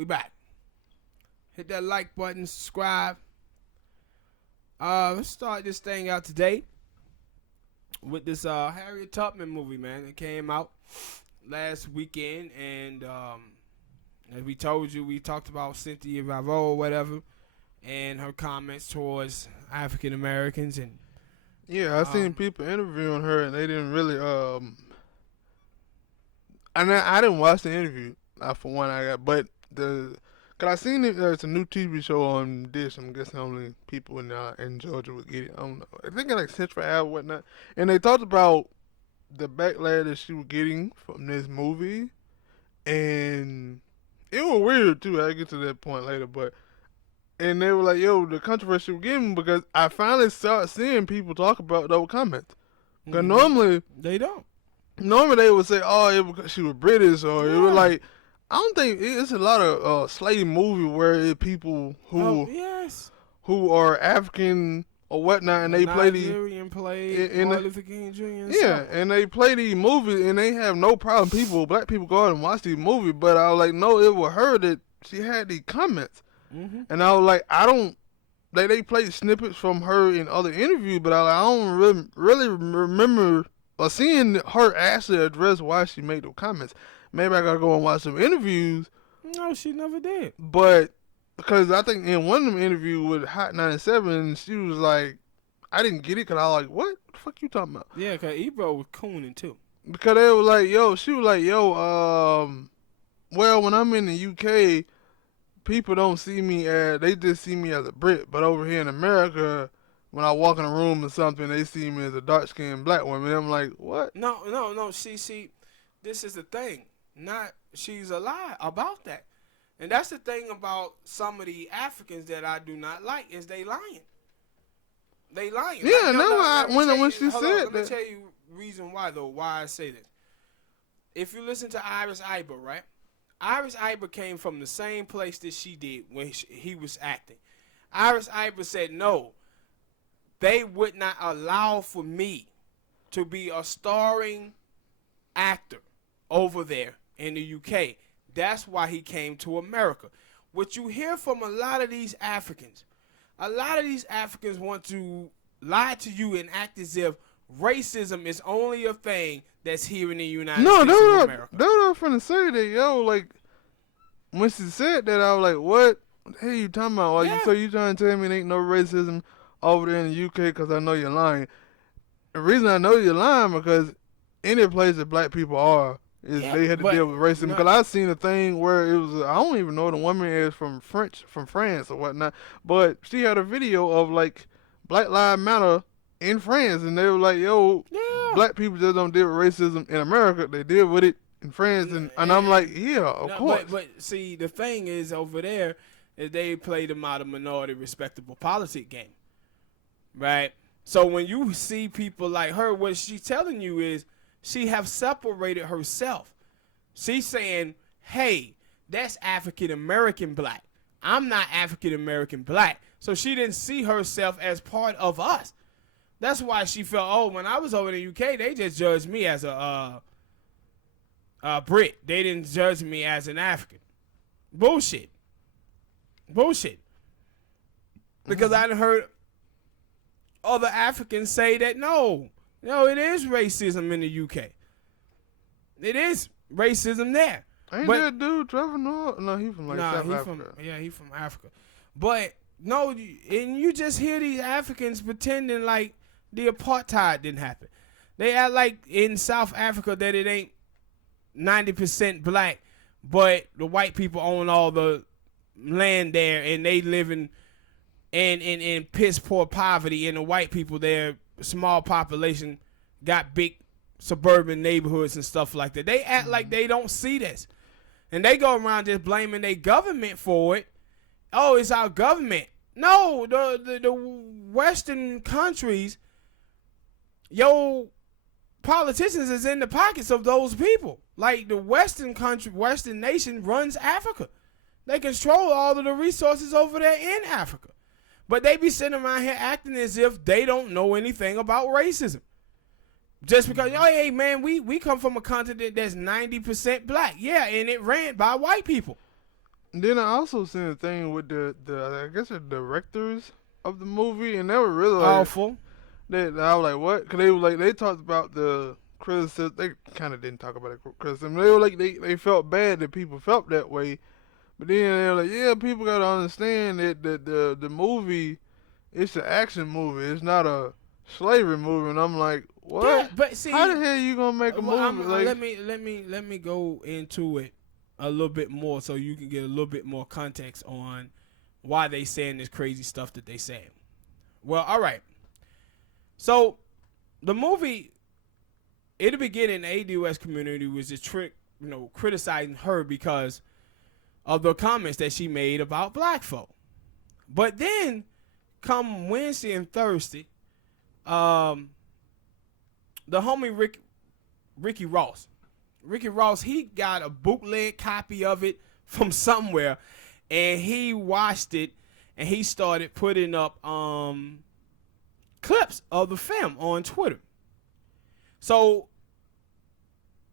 We back. Hit that like button, subscribe. Let's start this thing out today with this Harriet Tubman movie, man. It came out last weekend, and as we told you, we talked about Cynthia Erivo or whatever, and her comments towards African Americans, and I seen people interviewing her, and they didn't really and I didn't watch the interview. For one, but cause I seen it. There's a new TV show on Dish. I'm guessing only people in Georgia would get it. I don't know. I think it's like Central Ave or whatnot. And they talked about the backlash that she was getting from this movie, and it was weird too. I'll get to that point later, and they were like, "Yo, the controversy was getting," because I finally started seeing people talk about those comments. Because normally they don't. Normally they would say, "Oh, it was because she was British," or it was like. I don't think it's a lot of slave movie where it's people who are African or whatnot, and they play these Martin Luther King Jr. And they play these movies, and they have no problem. Black people go out and watch these movies, but I was like, no, it was her that she had these comments, and I was like, I don't. They played snippets from her in other interviews, but I don't really remember or seeing her actually address why she made those comments. Maybe I gotta go and watch some interviews. No, she never did. But because I think in one of them interviews with Hot 97, she was like, I didn't get it because I was like, what the fuck you talking about? Yeah, because Ebro was cooning too. Because they were like, she was like, well, when I'm in the UK, people don't see me they just see me as a Brit. But over here in America, when I walk in a room or something, they see me as a dark-skinned black woman. I'm like, what? No. See, this is the thing. She's a lie about that. And that's the thing about some of the Africans that I do not like is they lying. They lying. Yeah, when she said that. Let me tell you reason why, though, why I say this. If you listen to Iris Iber, right? Iris Iber came from the same place that she did when he was acting. Iris Iber said, no, they would not allow for me to be a starring actor over there in the UK. That's why he came to America. What you hear from a lot of these Africans want to lie to you and act as if racism is only a thing that's here in the United States of America. No, they were finna say that, like, when she said that, I was like, what the hell you talking about? So you trying to tell me there ain't no racism over there in the UK because I know you're lying. The reason I know you're lying because any place that black people are, they had to deal with racism. Because I seen a thing where it was, I don't even know the woman is from France or whatnot, but she had a video of like Black Lives Matter in France, and they were like, black people just don't deal with racism in America. They deal with it in France, and I'm like, of course. But see, the thing is over there, is they play the minority respectable politic game, right? So when you see people like her, what she's telling you is, she have separated herself. She's saying, hey, that's African-American black. I'm not African-American black. So she didn't see herself as part of us. That's why she felt, when I was over in the UK, they just judged me as a Brit. They didn't judge me as an African. Bullshit. Because I heard other Africans say that, no, it is racism in the UK. It is racism there. Ain't that dude Trevor Noah? No, he from South Africa. He from Africa. But no, and you just hear these Africans pretending like the apartheid didn't happen. They act like in South Africa that it ain't 90% black, but the white people own all the land there, and they live in piss poor poverty, and the white people there, small population, got big suburban neighborhoods and stuff like that. They act like they don't see this, and they go around just blaming their government for it. Oh, it's our government. No, the Western countries, politicians is in the pockets of those people. Like the Western nation runs Africa. They control all of the resources over there in Africa. But they be sitting around here acting as if they don't know anything about racism. Just because, hey, man, we come from a continent that's 90% black. Yeah, and it ran by white people. Then I also seen a thing with the I guess the directors of the movie, and they were really like Awful. I was like, what? Cause they were like they talked about the criticism. They kind of didn't talk about the criticism. They were like they felt bad that people felt that way, but then they were like, yeah, people gotta understand that the movie, it's an action movie. It's not a slavery movie. And I'm like, what? Yeah, but see, how the hell you gonna make a movie? Like, let me go into it a little bit more so you can get a little bit more context on why they saying this crazy stuff that they saying. Well, all right. So the movie in the beginning, the ADOS community was just criticizing her because of the comments that she made about black folk. But then come Wednesday and Thursday, the homie Ricky Ross, he got a bootleg copy of it from somewhere, and he watched it, and he started putting up clips of the film on Twitter. So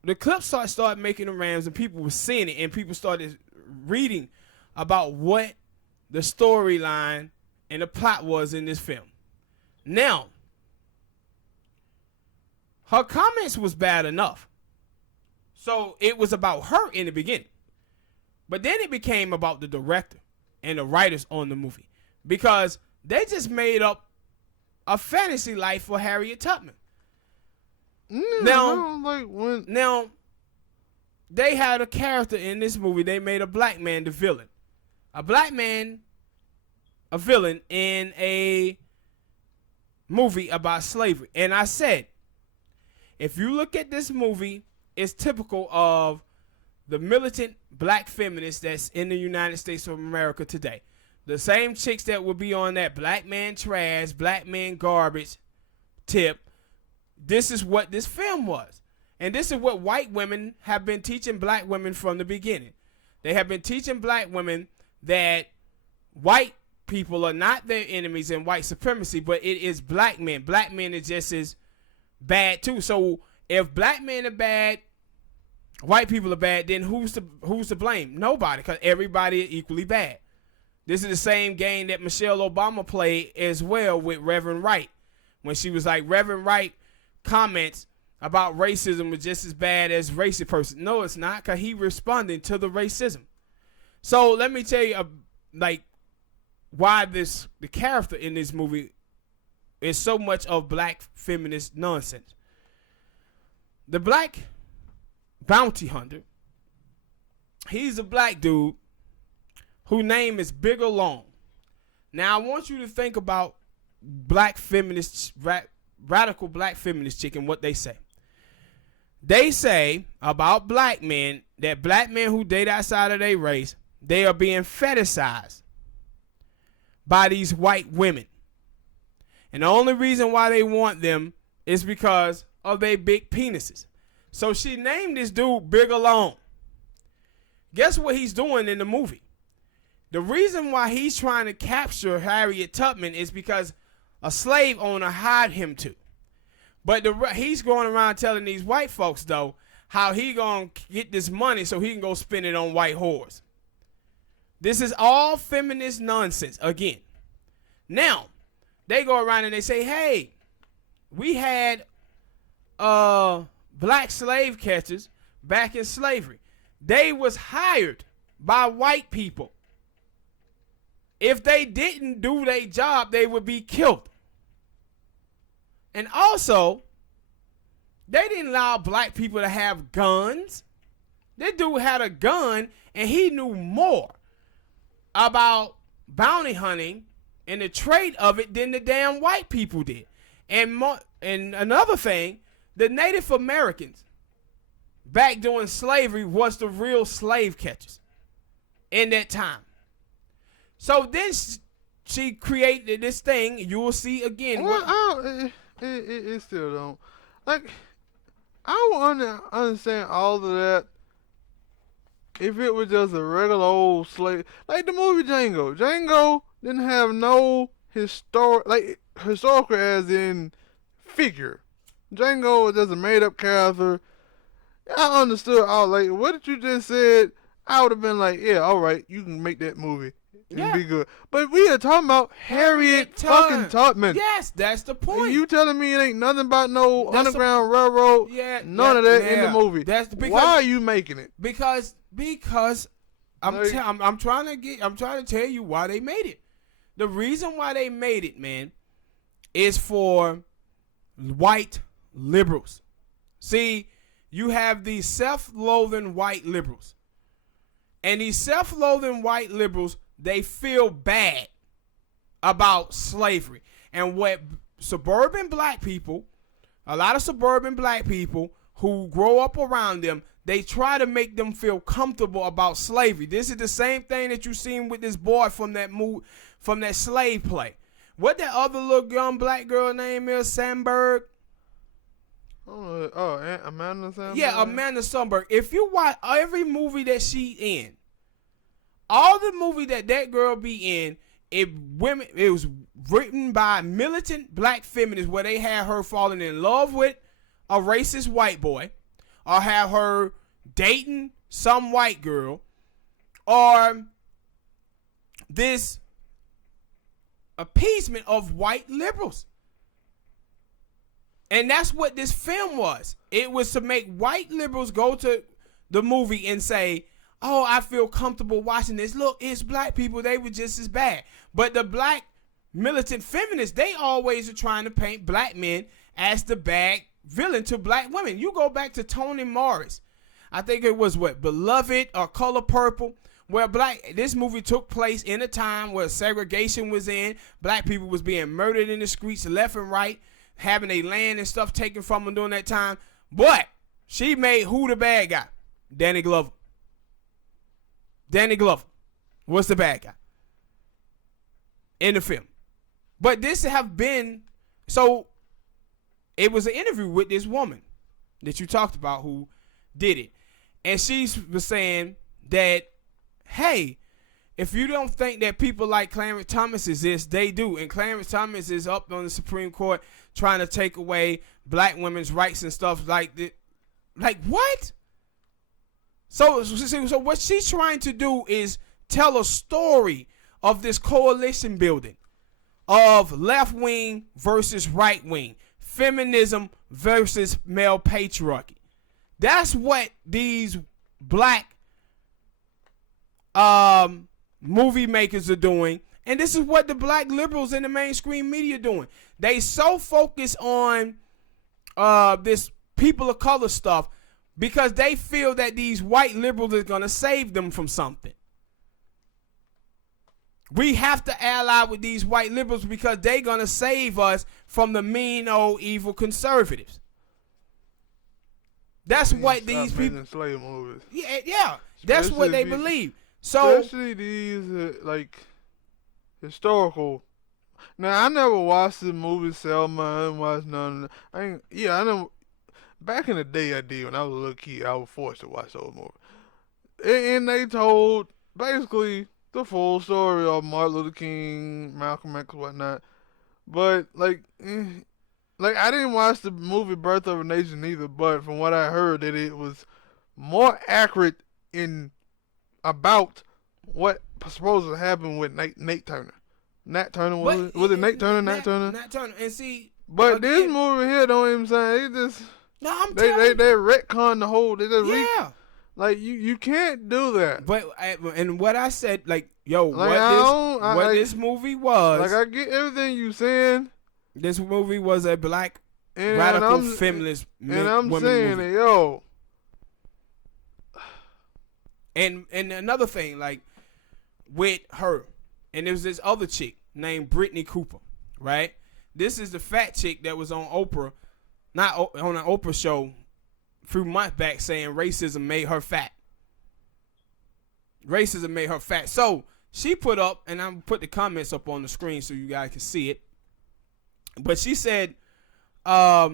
the clips started making the rounds, and people were seeing it, and people started reading about what the storyline and the plot was in this film. Now, her comments was bad enough. So it was about her in the beginning. But then it became about the director and the writers on the movie, because they just made up a fantasy life for Harriet Tubman. Now, they had a character in this movie. They made a black man the villain. A black man, a villain in a movie about slavery. And I said, if you look at this movie, it's typical of the militant black feminists that's in the United States of America today. The same chicks that would be on that black man trash, black man garbage tip. This is what this film was. And this is what white women have been teaching black women from the beginning. They have been teaching black women that white people are not their enemies in white supremacy, but it is black men. Black men are just as bad too. So if black men are bad, white people are bad, then who's to blame? Nobody, because everybody is equally bad. This is the same game that Michelle Obama played as well with Reverend Wright, when she was like, Reverend Wright comments about racism was just as bad as racist person. No, it's not, because he responding to the racism. So let me tell you, why the character in this movie is so much of black feminist nonsense. The black bounty hunter, he's a black dude whose name is Bigger Long. Now I want you to think about black feminists, radical black feminist chick, and what they say. They say about black men that black men who date outside of their race, they are being fetishized by these white women. And the only reason why they want them is because of their big penises. So she named this dude Bigger Long. Guess what he's doing in the movie? The reason why he's trying to capture Harriet Tubman is because a slave owner hired him to. But he's going around telling these white folks, though, how he going to get this money so he can go spend it on white whores. This is all feminist nonsense again. Now, they go around and they say, hey, we had black slave catchers back in slavery. They was hired by white people. If they didn't do their job, they would be killed. And also, they didn't allow black people to have guns. This dude had a gun, and he knew more about bounty hunting and the trade of it than the damn white people did. And another thing, the Native Americans back during slavery was the real slave catchers in that time. So then she created this thing. You will see again. Well, it still don't. Like, I would understand all of that if it was just a regular old slave. Like the movie Django. Django didn't have no historical as in figure. Django was just a made up character. I understood all, like, what did you just said? I would have been like, yeah, all right, you can make that movie and be Yeah. good. But we are talking about Harriet fucking Tubman. Yes, that's the point. And you telling me it ain't nothing about no That's Underground Railroad? Yeah, None of that in the yeah. movie. That's because, why are you making it? Because I'm Like- I'm trying to tell you why they made it. The reason why they made it, man, is for white liberals. See, you have these self-loathing white liberals. And these self-loathing white liberals, they feel bad about slavery. And what suburban black people, a lot of suburban black people who grow up around them, they try to make them feel comfortable about slavery. This is the same thing that you seen with this boy from that slave play. What that other little young black girl name is, Sandberg? Amanda Sandberg? Yeah, Amanda Sandberg. If you watch every movie that she in, all the movie that girl be in, it was written by militant black feminists where they had her falling in love with a racist white boy, or have her dating some white girl, or this appeasement of white liberals. And that's what this film was. It was to make white liberals go to the movie and say, oh, I feel comfortable watching this. Look, it's black people. They were just as bad. But the black militant feminists, they always are trying to paint black men as the bad villain to black women. You go back to Toni Morris. I think it was Beloved or Color Purple, where this movie took place in a time where segregation was in. Black people was being murdered in the streets left and right, having their land and stuff taken from them during that time. But she made who the bad guy? Danny Glover. Danny Glover was the bad guy in the film. But this have been, so it was an interview with this woman that you talked about who did it. And she was saying that, hey, if you don't think that people like Clarence Thomas exist, they do. And Clarence Thomas is up on the Supreme Court trying to take away black women's rights and stuff like that. Like, what? So what she's trying to do is tell a story of this coalition building of left wing versus right wing, feminism versus male patriarchy. That's what these black movie makers are doing, and this is what the black liberals in the mainstream media are doing. They so focus on this people of color stuff because they feel that these white liberals are going to save them from something. We have to ally with these white liberals because they're going to save us from the mean old evil conservatives. That's what these people. Slave movies. Yeah. That's what they believe. So especially these like historical. Now I never watched the movie Selma. I didn't watch none of that. I know. Back in the day, I did when I was a little kid. I was forced to watch those movies, and they told basically the full story of Martin Luther King, Malcolm X, whatnot. But like I didn't watch the movie Birth of a Nation either. But from what I heard, that it was more accurate in about what supposed to happen with Nate Turner. Nat Turner was it Nate Turner? Nat Turner. Nat Turner. And see, but this movie here don't even say it just. No, I'm they telling you. They retcon the whole. They just Yeah. Like you can't do that. But and what I said, like, yo, like, what this movie was. Like I get everything you saying. This movie was a black and radical feminist. And I'm saying it, yo. And another thing, like with her, and there was this other chick named Brittany Cooper, right? This is the fat chick that was on Oprah, not on an Oprah show a few months back, saying racism made her fat. Racism made her fat. So she put up, and I'm put the comments up on the screen so you guys can see it. But she said, I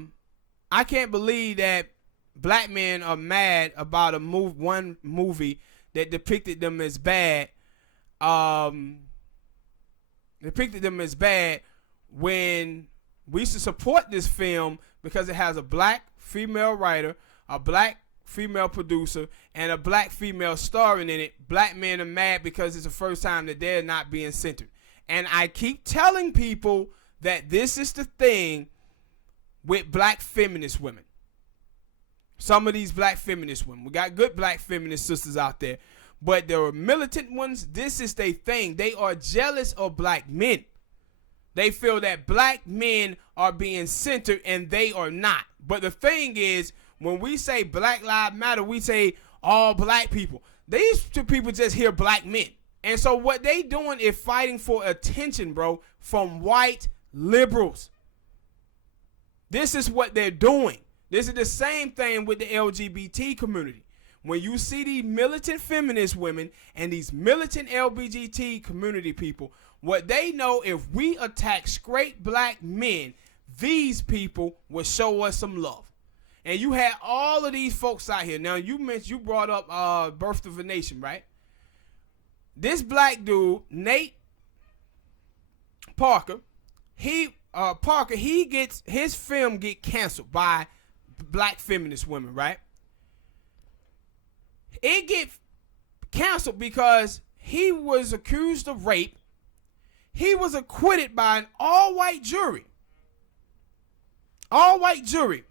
can't believe that black men are mad about one movie that depicted them as bad. Depicted them as bad when we should support this film because it has a black female writer, a black female producer, and a black female starring in it, black men are mad because it's the first time that they're not being centered. And I keep telling people that this is the thing with black feminist women. Some of these black feminist women. We got good black feminist sisters out there. But there are militant ones. This is their thing. They are jealous of black men. They feel that black men are being centered and they are not. But the thing is, when we say Black Lives Matter, we say all black people. These two people just hear black men. And so what they doing is fighting for attention, bro, from white liberals. This is what they're doing. This is the same thing with the LGBT community. When you see these militant feminist women and these militant LGBT community people, what they know, if we attack straight black men, these people will show us some love. And you had all of these folks out here. Now, you brought up Birth of a Nation, right? This black dude, Nate Parker, he gets his film get canceled by black feminist women, right? It get canceled because he was accused of rape. He was acquitted by an all-white jury. All-white jury.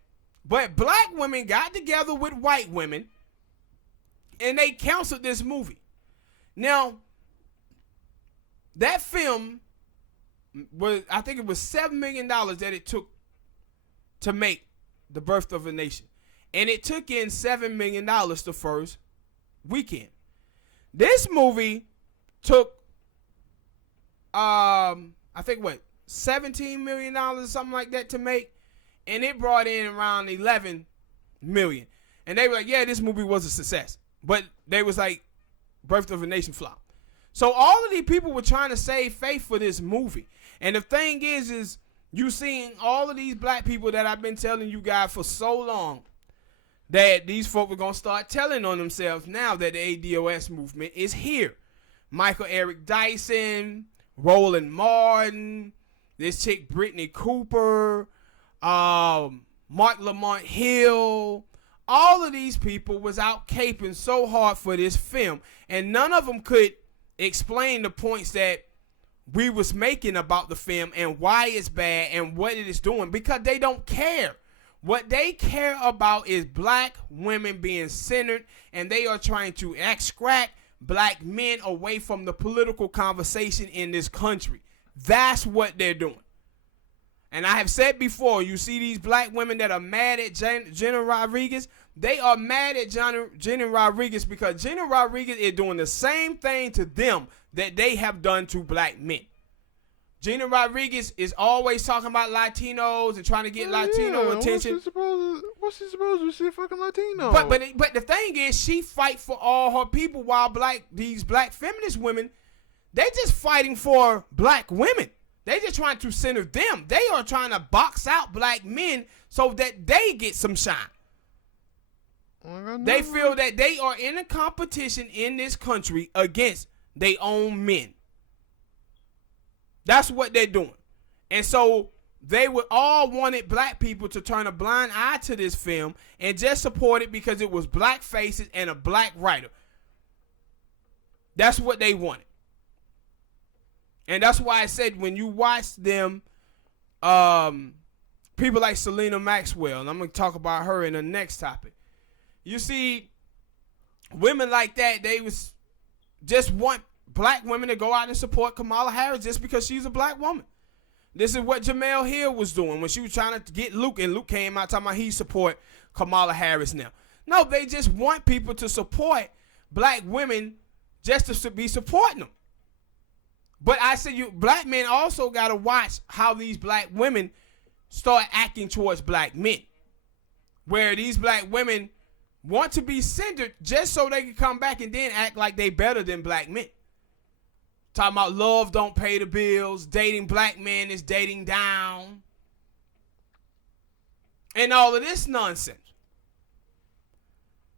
But black women got together with white women and they canceled this movie. Now, that film was, I think it was $7 million that it took to make The Birth of a Nation. And it took in $7 million the first weekend. This movie took, I think $17 million, something like that to make. And it brought in around 11 million. And they were like, yeah, this movie was a success. But they was like, Birth of a Nation flop. So all of these people were trying to save face for this movie. And the thing is you seeing all of these black people that I've been telling you guys for so long that these folk are going to start telling on themselves now that the ADOS movement is here. Michael Eric Dyson, Roland Martin, this chick Brittany Cooper, Mark Lamont Hill, all of these people was out caping so hard for this film, and none of them could explain the points that we was making about the film and why it's bad and what it is doing, because they don't care. What they care about is black women being centered, and they are trying to extract black men away from the political conversation in this country. That's what they're doing. And I have said before, you see these black women that are mad at Jenna Rodriguez. They are mad at Jenna Rodriguez because Jenna Rodriguez is doing the same thing to them that they have done to black men. Jenna Rodriguez is always talking about Latinos and trying to get Latino attention. What's she supposed to say fucking Latino? But the thing is, she fight for all her people while these black feminist women, they just fighting for black women. They just trying to center them. They are trying to box out black men so that they get some shine. They feel that they are in a competition in this country against their own men. That's what they're doing. And so they would all wanted black people to turn a blind eye to this film and just support it because it was black faces and a black writer. That's what they wanted. And that's why I said when you watch them, people like Selena Maxwell, and I'm going to talk about her in the next topic. You see, women like that, they was just want black women to go out and support Kamala Harris just because she's a black woman. This is what Jamel Hill was doing when she was trying to get Luke, and Luke came out talking about he support Kamala Harris now. No, they just want people to support black women just to be supporting them. But I said black men also got to watch how these black women start acting towards black men. Where these black women want to be centered just so they can come back and then act like they better than black men. Talking about love don't pay the bills, dating black men is dating down, and all of this nonsense.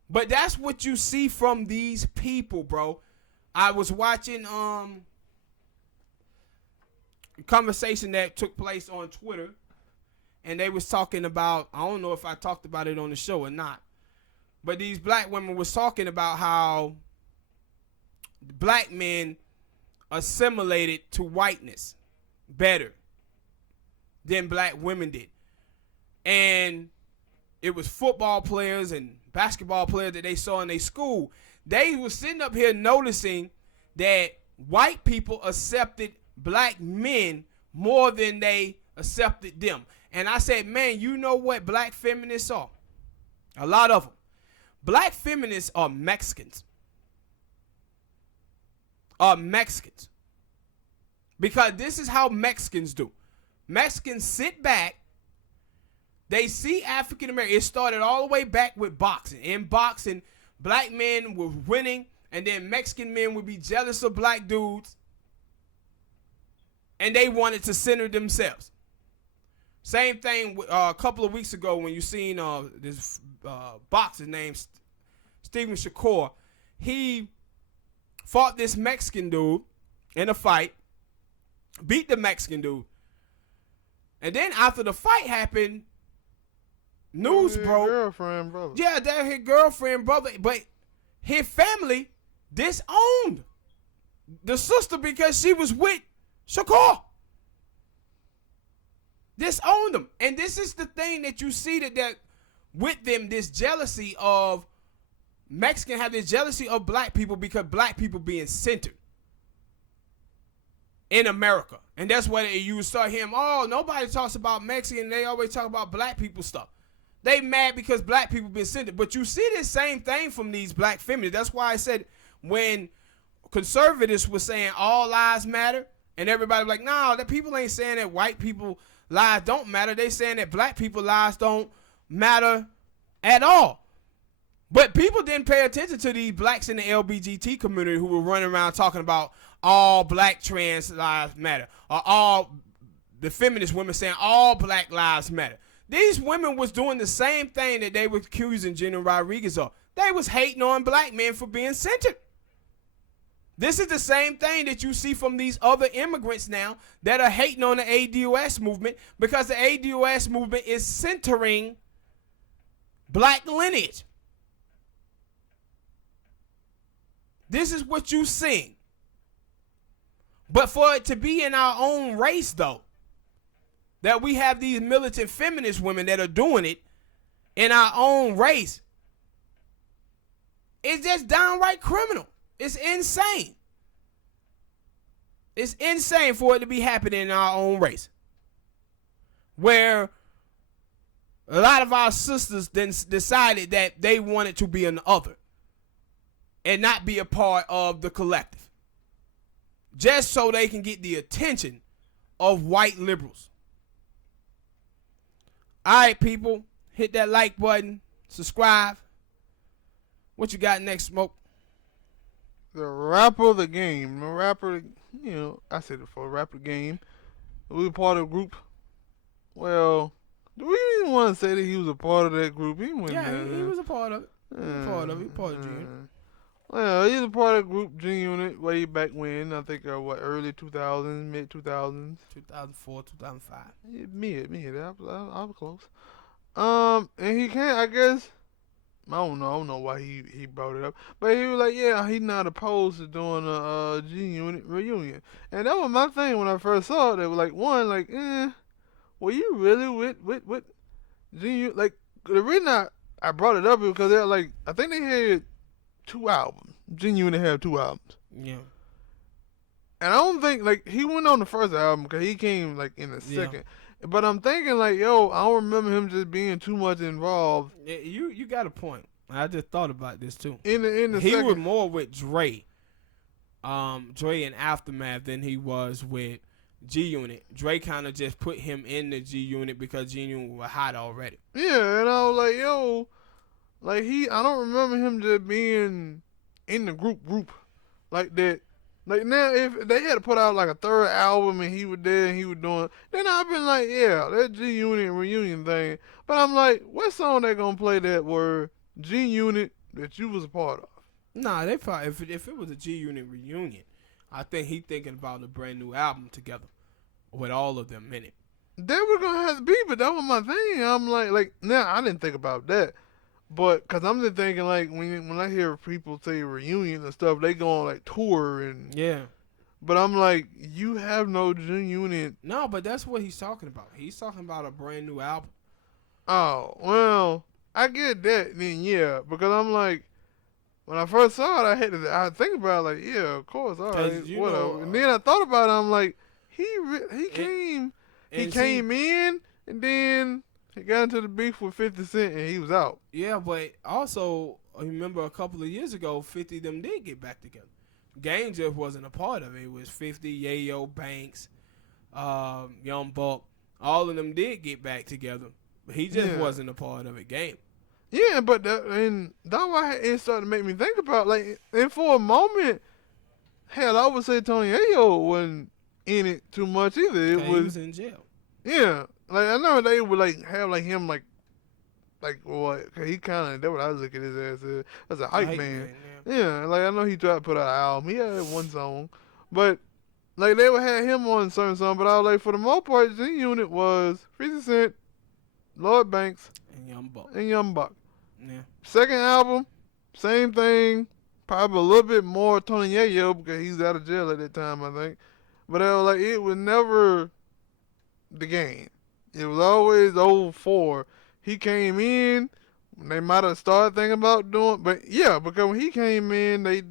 But that's what you see from these people, bro. I was watching a conversation that took place on Twitter, and they was talking about, I don't know if I talked about it on the show or not, But these black women was talking about how black men assimilated to whiteness better than black women did. And it was football players and basketball players that they saw in their school. They were sitting up here noticing that white people accepted black men more than they accepted them. And I said, man, you know what black feminists are? A lot of them. Black feminists are Mexicans. Because this is how Mexicans do. Mexicans sit back. They see African American. It started all the way back with boxing. In boxing, black men were winning, and then Mexican men would be jealous of black dudes, and they wanted to center themselves. Same thing a couple of weeks ago when you seen this boxer named Steven Shakur. He fought this Mexican dude in a fight, beat the Mexican dude, and then after the fight happened, news broke. Girlfriend, brother. Yeah, that his girlfriend, brother, but his family disowned the sister because she was with Shakur. Disowned them. And this is the thing that you see that with them, this jealousy of Mexican have this jealousy of black people because black people being centered in America. And that's why you start hearing, oh, nobody talks about Mexican. They always talk about black people stuff. They mad because black people been centered. But you see this same thing from these black feminists. That's why I said when conservatives were saying all lives matter, and everybody was like, no, that people ain't saying that white people lives don't matter. They saying that black people lives don't matter at all. But people didn't pay attention to these blacks in the LGBT community who were running around talking about all black trans lives matter, or all the feminist women saying all black lives matter. These women was doing the same thing that they were accusing Jenna Rodriguez of. They was hating on black men for being centered. This is the same thing that you see from these other immigrants now that are hating on the ADOS movement because the ADOS movement is centering black lineage. This is what you sing. But for it to be in our own race, though, that we have these militant feminist women that are doing it in our own race, it's just downright criminal. It's insane. It's insane for it to be happening in our own race. Where a lot of our sisters then decided that they wanted to be an other and not be a part of the collective. Just so they can get the attention of white liberals. All right, people. Hit that like button. Subscribe. What you got next, Smoke? The rapper of the game. The rapper, I said it before, rapper game. We were part of a group. Well, do we even want to say that he was a part of that group? He was a part of it. He was part of G-Unit. Well, he's a part of the group G-Unit way back when. I think, early 2000s, mid 2000s. 2004, 2005. Yeah, mid. I was close. And he can't, I guess, I don't know why he brought it up. But he was like, yeah, he's not opposed to doing a G-Unit reunion. And that was my thing when I first saw it. They were like, were you really with G-Unit? Like, the reason I brought it up is because they're like, I think they had 2 albums. G-Unit had 2 albums. Yeah. And I don't think, like, he went on the first album because he came, like, in the second. But I'm thinking, like, I don't remember him just being too much involved. Yeah, you got a point. I just thought about this, too. In the he second. was more with Dre. Dre and Aftermath than he was with G-Unit. Dre kind of just put him in the G-Unit because G-Unit was hot already. Yeah, and I was like, I don't remember him just being in the group like that. Like, now, if they had to put out, like, a third album and he was there and he was doing, then I've been like, yeah, that G-Unit reunion thing. But I'm like, what song they gonna play that were G-Unit that you was a part of? Nah, they probably, if it was a G-Unit reunion, I think he thinking about a brand new album together with all of them in it. They were gonna have to be, but that was my thing. I'm like, now I didn't think about that. But cause I'm just thinking like when I hear people say reunion and stuff, they go on like tour and Yeah. But I'm like, you have no genuine. No, but that's what he's talking about. He's talking about a brand new album. Oh well, I get that. Then yeah, because I'm like, when I first saw it, I think about it, like, yeah, of course, all right, whatever. And then I thought about it. I'm like, he came in, and then he got into the beef with 50 Cent, and he was out. Yeah, but also remember a couple of years ago, 50 them did get back together. Game just wasn't a part of it. It was 50, Yayo, Banks, Young Buck. All of them did get back together, but he just wasn't a part of it. Game. Yeah, but that's why it started to make me think about, like, and for a moment, hell, I would say Tony Ayo wasn't in it too much either. He was in jail. Yeah, like I know they would like have like him like what? Cause he kind of, that's what I was looking at his ass as a hype man. Yeah, like I know he tried to put out an album. He had one song, but like they would have him on certain song. But I was like, for the most part, the unit was 50 Cent, Lloyd Banks, and Young Buck. Yeah. Second album, same thing. Probably a little bit more Tony Yayo because he's out of jail at that time, I think. But I was like, it was never the Game. It was always 04. He came in. They might have started thinking about doing, but yeah, because when he came in, I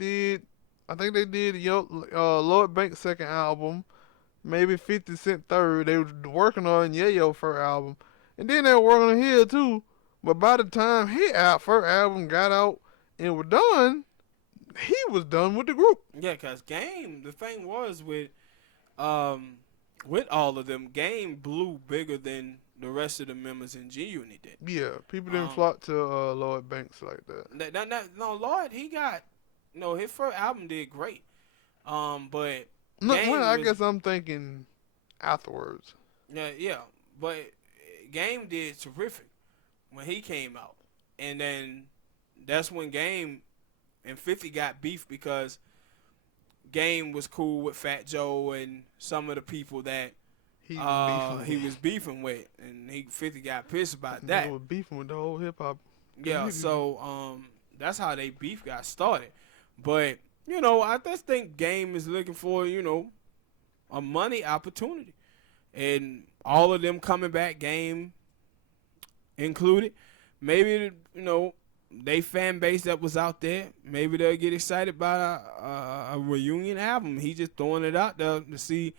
think they did Lloyd Banks' second album, maybe 50 Cent third. They were working on Yayo first album, and then they were working on his too. But by the time his first album got out and was done, he was done with the group. Yeah, because Game, the thing was with all of them, Game blew bigger than the rest of the members in G Unit did. Yeah, people didn't flock to Lloyd Banks like that. No, Lloyd, his first album did great. But I guess I'm thinking afterwards. Yeah, but Game did terrific when he came out, and then that's when Game and 50 got beef because Game was cool with Fat Joe and some of the people that he was beefing with, and 50 got pissed about that. He was beefing with the whole hip hop. Yeah, so that's how they beef got started. But I just think Game is looking for a money opportunity, and all of them coming back, Game included. Maybe they fan base that was out there, maybe they'll get excited by a reunion album. He just throwing it out there to see,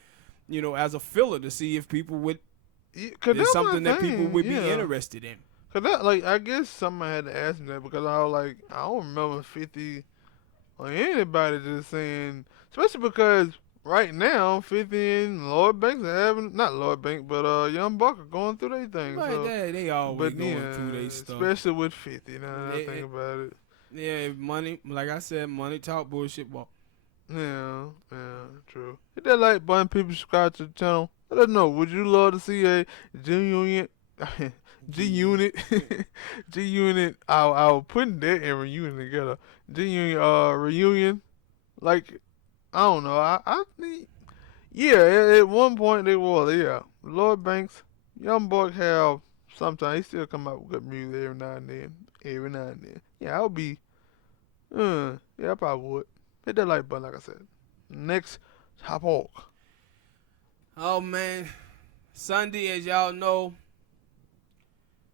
as a filler, to see if people would. It's something that people would be interested in. Cause that, like, I guess somebody had to ask me that because I was like, I don't remember 50 or anybody just saying, especially because right now 50 and Lloyd Banks are having, not Lloyd Banks, but Young Buck are going through their thing. Right, so, they always going through their stuff. Especially with 50. Now I think about it. Yeah, money, like I said, money talk, bullshit walk. Yeah, true. Hit that like button, people subscribe to the channel. Let us know, would you love to see a G-Unit, I was putting that and reunion together. G-Unit reunion, like, I don't know, I think, at one point they was, Lloyd Banks, Young Buck have, sometimes he still come out with good music every now and then. Yeah, I would be, I probably would. Hit that like button, like I said. Next, Top Hawk. Oh, man. Sunday, as y'all know,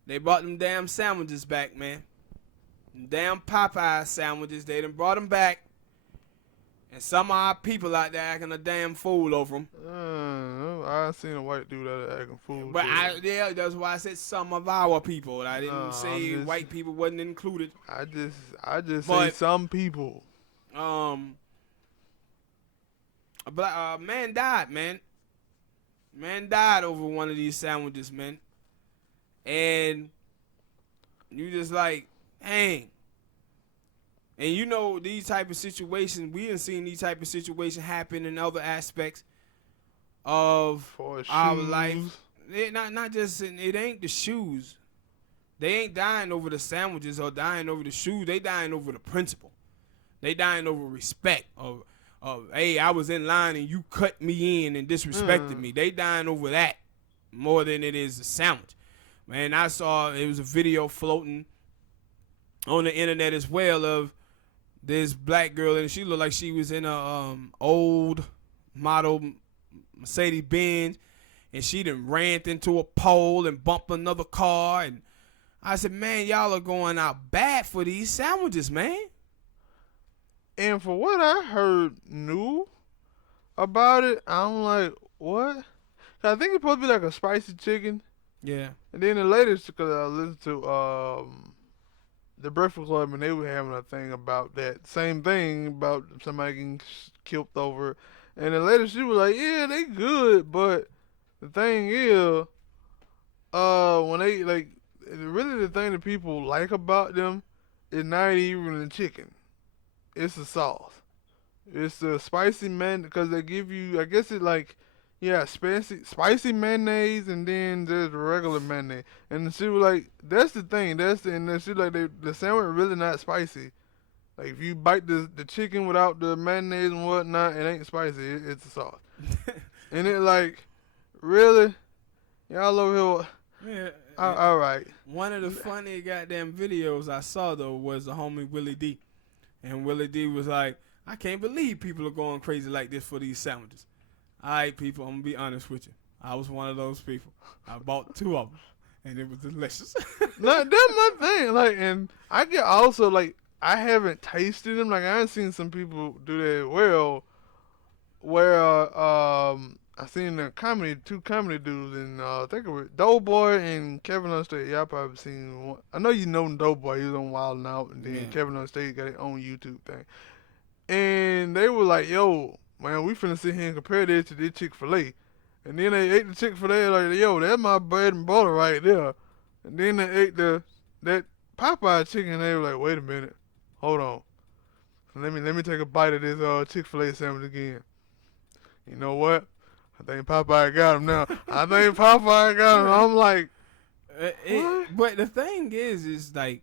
they brought them damn sandwiches back, man. Them damn Popeye sandwiches, they done brought them back. And some of our people out there acting a damn fool over them. I seen a white dude out there acting fool. But that's why I said some of our people. I didn't say white people wasn't included. I just say some people. A man died, man. Man died over one of these sandwiches, man. And you just like, dang. And these type of situations, we done seen these type of situations happen in other aspects of our life. Not just, it ain't the shoes. They ain't dying over the sandwiches or dying over the shoes. They dying over the principle. They dying over respect. Hey, I was in line and you cut me in and disrespected me. They dying over that more than it is a sandwich. Man, I saw, it was a video floating on the internet as well of this black girl, and she looked like she was in a old model Mercedes Benz, and she done ran into a pole and bumped another car. And I said, man, y'all are going out bad for these sandwiches, man. And for what I heard new about it, I'm like, what? 'Cause I think it's supposed to be like a spicy chicken. Yeah. And then the latest, because I listened to the Breakfast Club, and they were having a thing about that same thing about somebody getting killed over. And the latest, she was like, yeah, they good, but the thing is, when they like, really the thing that people like about them is not even the chicken. It's the sauce. It's the spicy man, because they give you, I guess it like, yeah, spicy mayonnaise, and then there's regular mayonnaise. And she was like, that's the thing. And then she was like, the sandwich really not spicy. Like, if you bite the chicken without the mayonnaise and whatnot, it ain't spicy. It's the sauce. And it like, really? Y'all over here? Yeah. All right. One of the funny goddamn videos I saw, though, was the homie Willie D. And Willie D was like, I can't believe people are going crazy like this for these sandwiches. All right, people, I'm going to be honest with you. I was one of those people. I bought 2 of them, and it was delicious. Like, that's my thing. Like, and I get also, like, I haven't tasted them. Like, I haven't seen some people do that well, where I seen 2 comedy dudes, and I think it was Doughboy and Kevin on Stage. Y'all probably seen one. I know you know Doughboy. He was on Wild 'N Out, and then Kevin on Stage got his own YouTube thing. And they were like, yo, man, we finna sit here and compare this to this Chick-fil-A. And then they ate the Chick-fil-A, like, yo, that's my bread and butter right there. And then they ate that Popeye chicken, and they were like, wait a minute, hold on. Let me take a bite of this Chick-fil-A sandwich again. You know what? I think Popeye got him now. I think Popeye got him. I'm like, but the thing is like,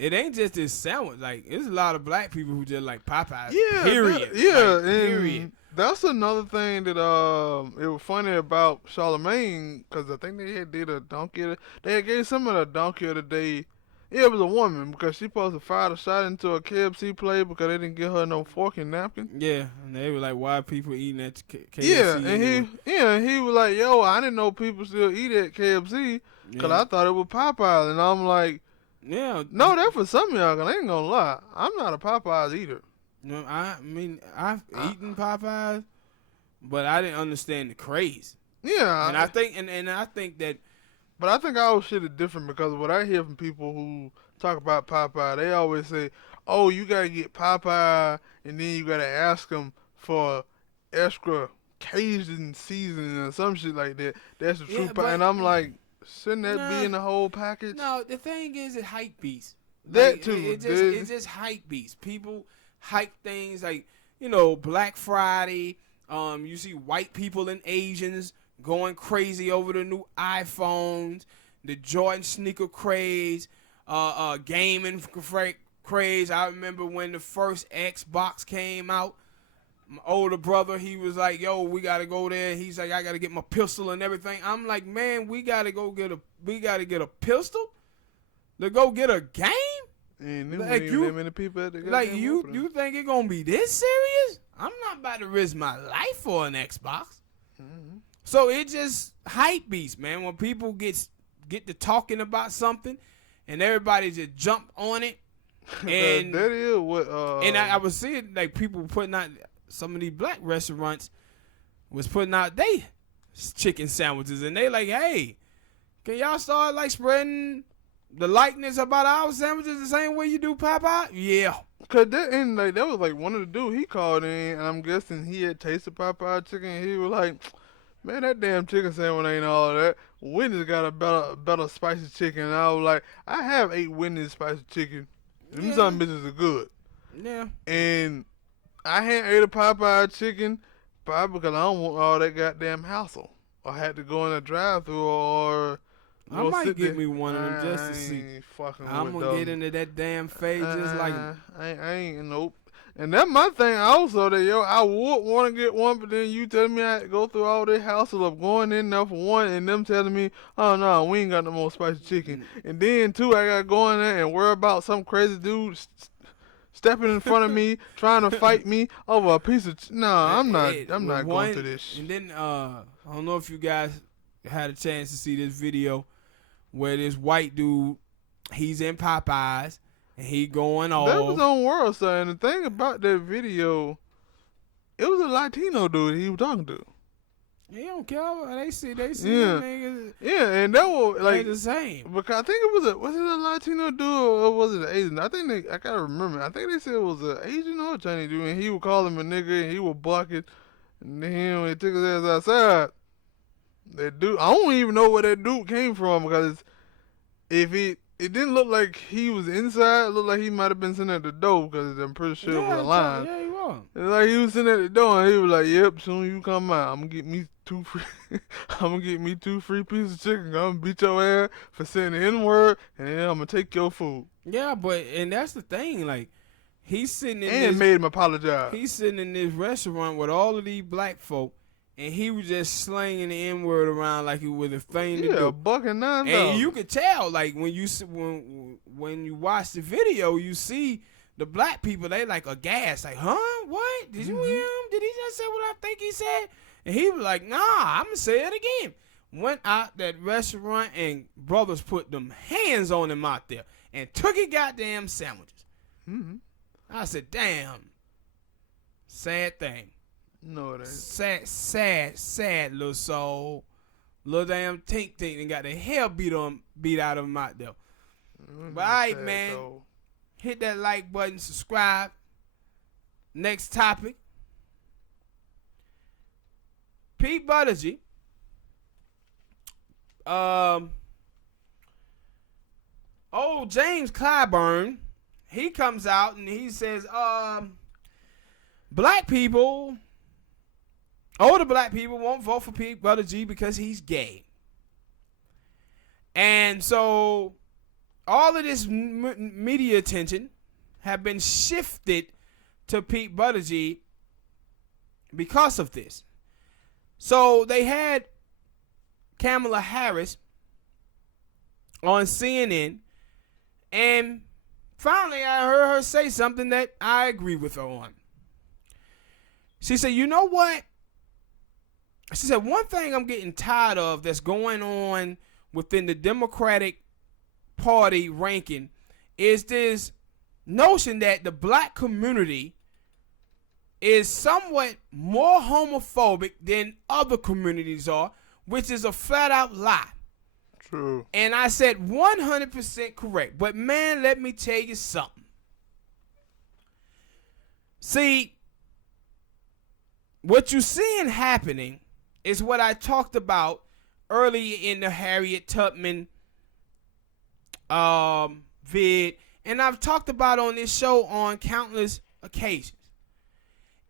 it ain't just this sandwich. Like, there's a lot of black people who just like Popeyes. Yeah. Period. Period. That's another thing that it was funny about Charlamagne, because I think they had did a donkey. They had gave some of the donkey of the day. Yeah, it was a woman, because she supposed to fire a shot into a KFC plate because they didn't give her no fork and napkin. Yeah, and they were like, why are people eating at KFC? Yeah, and he was like, yo, I didn't know people still eat at KFC, because I thought it was Popeyes. And I'm like, yeah. No, that's for some of y'all, because I ain't going to lie. I'm not a Popeyes eater. No, I mean, I've eaten Popeyes, but I didn't understand the craze. Yeah. And I think that. But I think our shit is different, because what I hear from people who talk about Popeye, they always say, oh, you got to get Popeye, and then you got to ask them for extra Cajun seasoning or some shit like that. That's the true Popeye. And I'm like, shouldn't that be in the whole package? No, the thing is, it hype beats. That like, too. It just hype beats. People hype things like, Black Friday. You see white people and Asians going crazy over the new iPhones, the Jordan sneaker craze, gaming craze. I remember when the first Xbox came out. My older brother, he was like, yo, we got to go there. He's like, I got to get my pistol and everything. I'm like, man, we got to get a pistol to go get a game? And like many people at the like you think it going to be this serious? I'm not about to risk my life for an Xbox. Mm-hmm. So it just hype beats, man. When people get to talking about something and everybody just jump on it. And that is what and I was seeing like people putting out, some of these black restaurants was putting out they chicken sandwiches, and they like, hey, can y'all start like spreading the likeness about our sandwiches the same way you do Popeye? Yeah. Cause that was like one of the dudes he called in, and I'm guessing he had tasted Popeye chicken, and he was like, man, that damn chicken sandwich ain't all that. Wendy's got a better spicy chicken. And I was like, I have ate Wendy's spicy chicken. Them some bitches are good. Yeah. And I hadn't ate a Popeye chicken probably because I don't want all that goddamn hassle. I had to go in a drive-thru or I might get me one of them just to see. I'm gonna get into that damn phase just like I ain't nope. And that's my thing also, that, yo, I would want to get one, but then you tell me I had to go through all this hassle of going in there for one, and them telling me, oh, no, we ain't got no more spicy chicken. And then, too, I got to go in there and worry about some crazy dude stepping in front of me, trying to fight me over a piece of I'm not going through this. And then, I don't know if you guys had a chance to see this video where this white dude, he's in Popeyes, and he going off. That was on World Star, and the thing about that video, it was a Latino dude he was talking to. He don't care. They see yeah. niggas. Yeah, and that was like the same. Because I think it was it a Latino dude or was it an Asian? I gotta remember. I think they said it was an Asian or a Chinese dude, and he would call him a nigga, and he would block it, and then when he took his ass outside, that dude, I don't even know where that dude came from, because it didn't look like he was inside. It looked like he might have been sitting at the door, because I'm pretty sure it was a line. Yeah, he was. It's like he was sitting at the door, and he was like, "Yep, soon you come out, I'm gonna get me 2 free. I'm gonna get me 2 free pieces of chicken. I'm gonna beat your ass for saying the N-word, and then I'm gonna take your food." Yeah, and that's the thing. Like, he's sitting in and made him apologize. He's sitting in this restaurant with all of these black folk, and he was just slanging the N-word around like it was a thing to do. Yeah, $1.09. And you could tell, like, when you watch the video, you see the black people, they like aghast, like, huh? What? Did you hear him? Did he just say what I think he said? And he was like, nah, I'm going to say it again. Went out that restaurant, and brothers put them hands on him out there and took his goddamn sandwiches. Mm-hmm. I said, damn. Sad thing. No, it ain't. Sad little soul. Little damn tink and got the hell beat out of him out there. But all right, man. Soul. Hit that like button, subscribe. Next topic. Pete Buttigieg. James Clyburn, he comes out and he says, black people, older black people won't vote for Pete Buttigieg because he's gay. And so all of this media attention have been shifted to Pete Buttigieg because of this. So they had Kamala Harris on CNN, and finally I heard her say something that I agree with her on. She said, you know what? She said, one thing I'm getting tired of that's going on within the Democratic Party ranking is this notion that the black community is somewhat more homophobic than other communities are, which is a flat out lie. True. And I said 100% correct. But man, let me tell you something. See, what you're seeing happening is what I talked about earlier in the Harriet Tubman vid, and I've talked about on this show on countless occasions,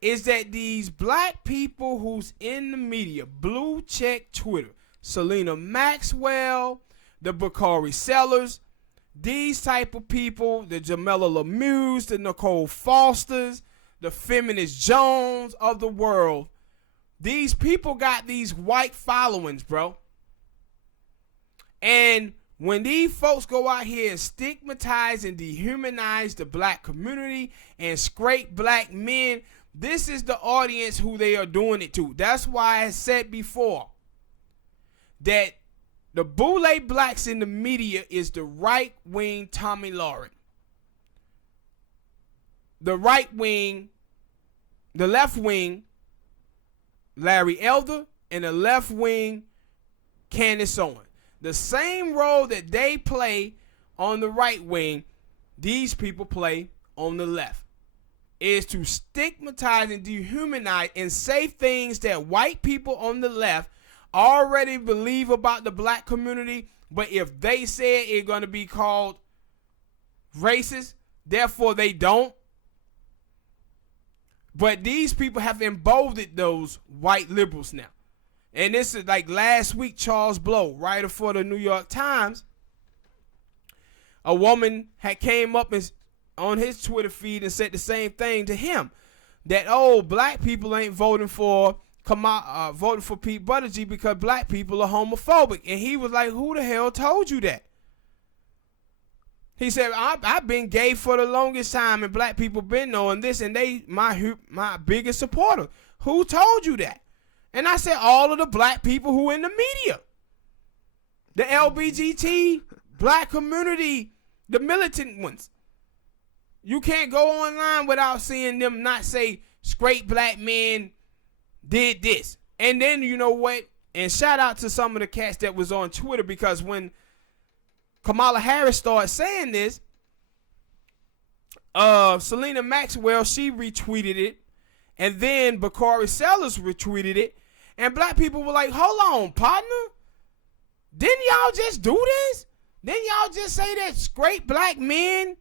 is that these black people who's in the media, blue check Twitter, Selena Maxwell, the Bakari Sellers, these type of people, the Jamela Lemieux, the Nicole Fosters, the Feminist Jones of the world, these people got these white followings, bro. And when these folks go out here and stigmatize and dehumanize the black community and scrape black men, this is the audience who they are doing it to. That's why I said before that the boule blacks in the media is the right-wing Tommy Lauren. The right-wing, the left-wing Larry Elder, and the left-wing Candace Owens. The same role that they play on the right wing, these people play on the left, is to stigmatize and dehumanize and say things that white people on the left already believe about the black community, but if they say it's going to be called racist, therefore they don't. But these people have emboldened those white liberals now. And this is like last week, Charles Blow, writer for the New York Times, a woman had came up and on his Twitter feed and said the same thing to him, that black people ain't voting for Pete Buttigieg because black people are homophobic. And he was like, who the hell told you that? He said, I've been gay for the longest time and black people been knowing this and they my biggest supporter. Who told you that? And I said, all of the black people who in the media. The LGBT black community, the militant ones. You can't go online without seeing them not say straight black men did this. And then you know what? And shout out to some of the cats that was on Twitter, because when Kamala Harris started saying this, Selena Maxwell, she retweeted it. And then Bakari Sellers retweeted it. And black people were like, hold on, partner. Didn't y'all just do this? Didn't y'all just say that straight black men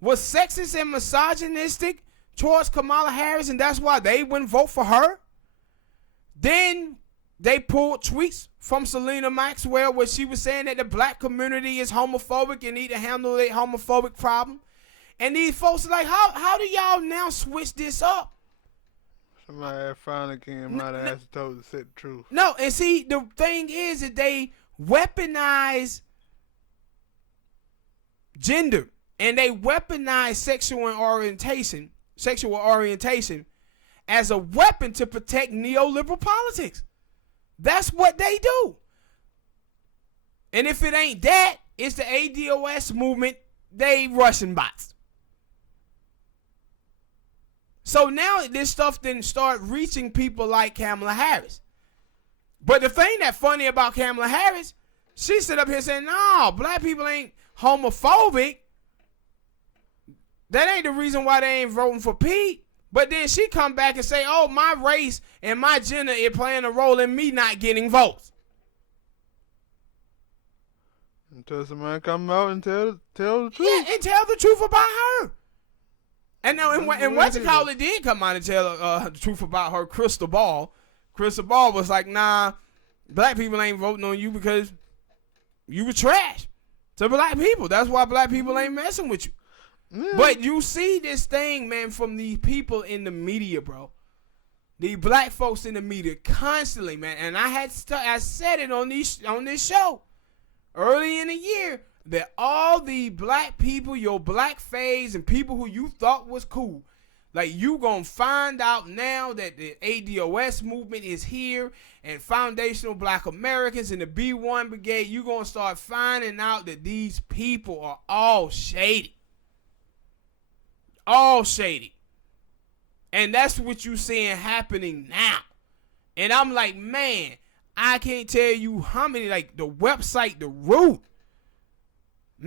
was sexist and misogynistic towards Kamala Harris and that's why they wouldn't vote for her? Then they pulled tweets from Selena Maxwell where she was saying that the black community is homophobic and need to handle their homophobic problem. And these folks are like, how do y'all now switch this up? Somebody finally came out and asked told to say the truth. No, and see, the thing is that they weaponize gender and they weaponize sexual orientation as a weapon to protect neoliberal politics. That's what they do. And if it ain't that, it's the ADOS movement, they Russian bots. So now this stuff didn't start reaching people like Kamala Harris. But the thing that's funny about Kamala Harris, she sit up here saying, no, black people ain't homophobic. That ain't the reason why they ain't voting for Pete. But then she come back and say, oh, my race and my gender is playing a role in me not getting votes. Until somebody come out and tell the truth. Yeah, and tell the truth about her. And now, and what you call it did come out and tell the truth about her crystal ball. Crystal ball was like, nah, black people ain't voting on you because you were trash to black people. That's why black people ain't messing with you. Yeah. But you see this thing, man, from these people in the media, bro. The black folks in the media constantly, man. And I said it on this show early in the year that all the black people, your black faves and people who you thought was cool, like you gonna find out now that the ADOS movement is here and foundational black Americans and the B1 Brigade, you gonna start finding out that these people are all shady. All shady. And that's what you seeing happening now. And I'm like, man, I can't tell you how many, like the website, The Root,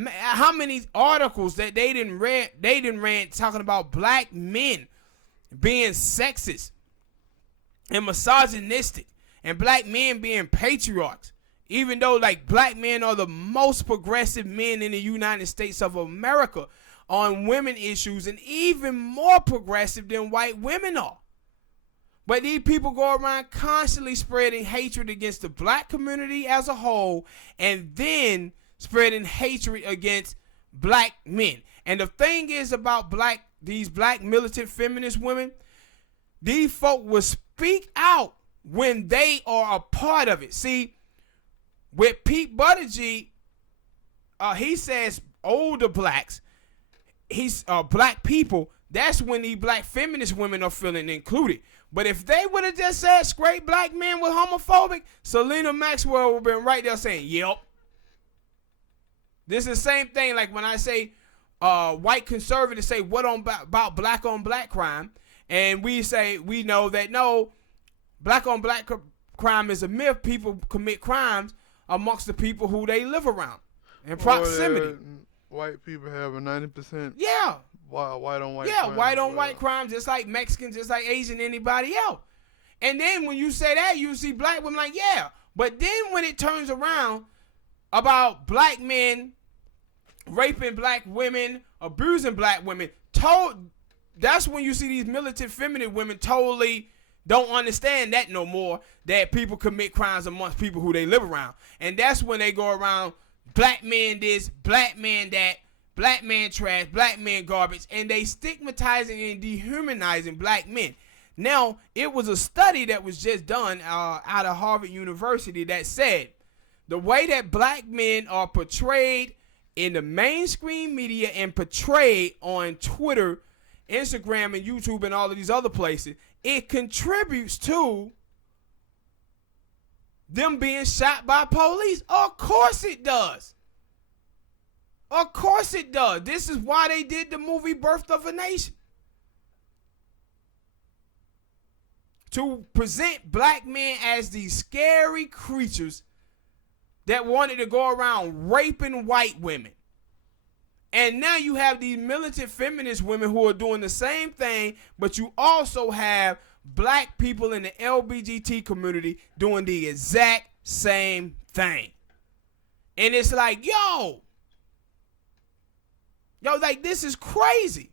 how many articles that they didn't read talking about black men being sexist and misogynistic and black men being patriarchs, even though like black men are the most progressive men in the United States of America on women issues and even more progressive than white women are. But these people go around constantly spreading hatred against the black community as a whole and then spreading hatred against black men. And the thing is about these black militant feminist women, these folk will speak out when they are a part of it. See, with Pete Buttigieg, he says older blacks, black people, that's when these black feminist women are feeling included. But if they would have just said straight black men were homophobic, Selena Maxwell would have been right there saying, yep. This is the same thing like when I say white conservatives say what about black on black crime, and we say we know that no, black on black crime is a myth. People commit crimes amongst the people who they live around in proximity. White people have a 90%. Yeah. White on white. Yeah, crime white on white crime, just like Mexicans, just like Asian, anybody else. And then when you say that, you see black women like, yeah. But then when it turns around about black men raping black women, abusing black women, that's when you see these militant feminine women totally don't understand that no more, that people commit crimes amongst people who they live around. And that's when they go around black men this, black man that, black man trash, black man garbage, and they stigmatizing and dehumanizing black men. Now, it was a study that was just done out of Harvard University that said the way that black men are portrayed in the mainstream media and portrayed on Twitter, Instagram, and YouTube and all of these other places, it contributes to them being shot by police. Of course it does. Of course it does. This is why they did the movie Birth of a Nation. To present black men as these scary creatures that wanted to go around raping white women. And now you have these militant feminist women who are doing the same thing, but you also have black people in the LGBT community doing the exact same thing. And it's like, yo, like, this is crazy.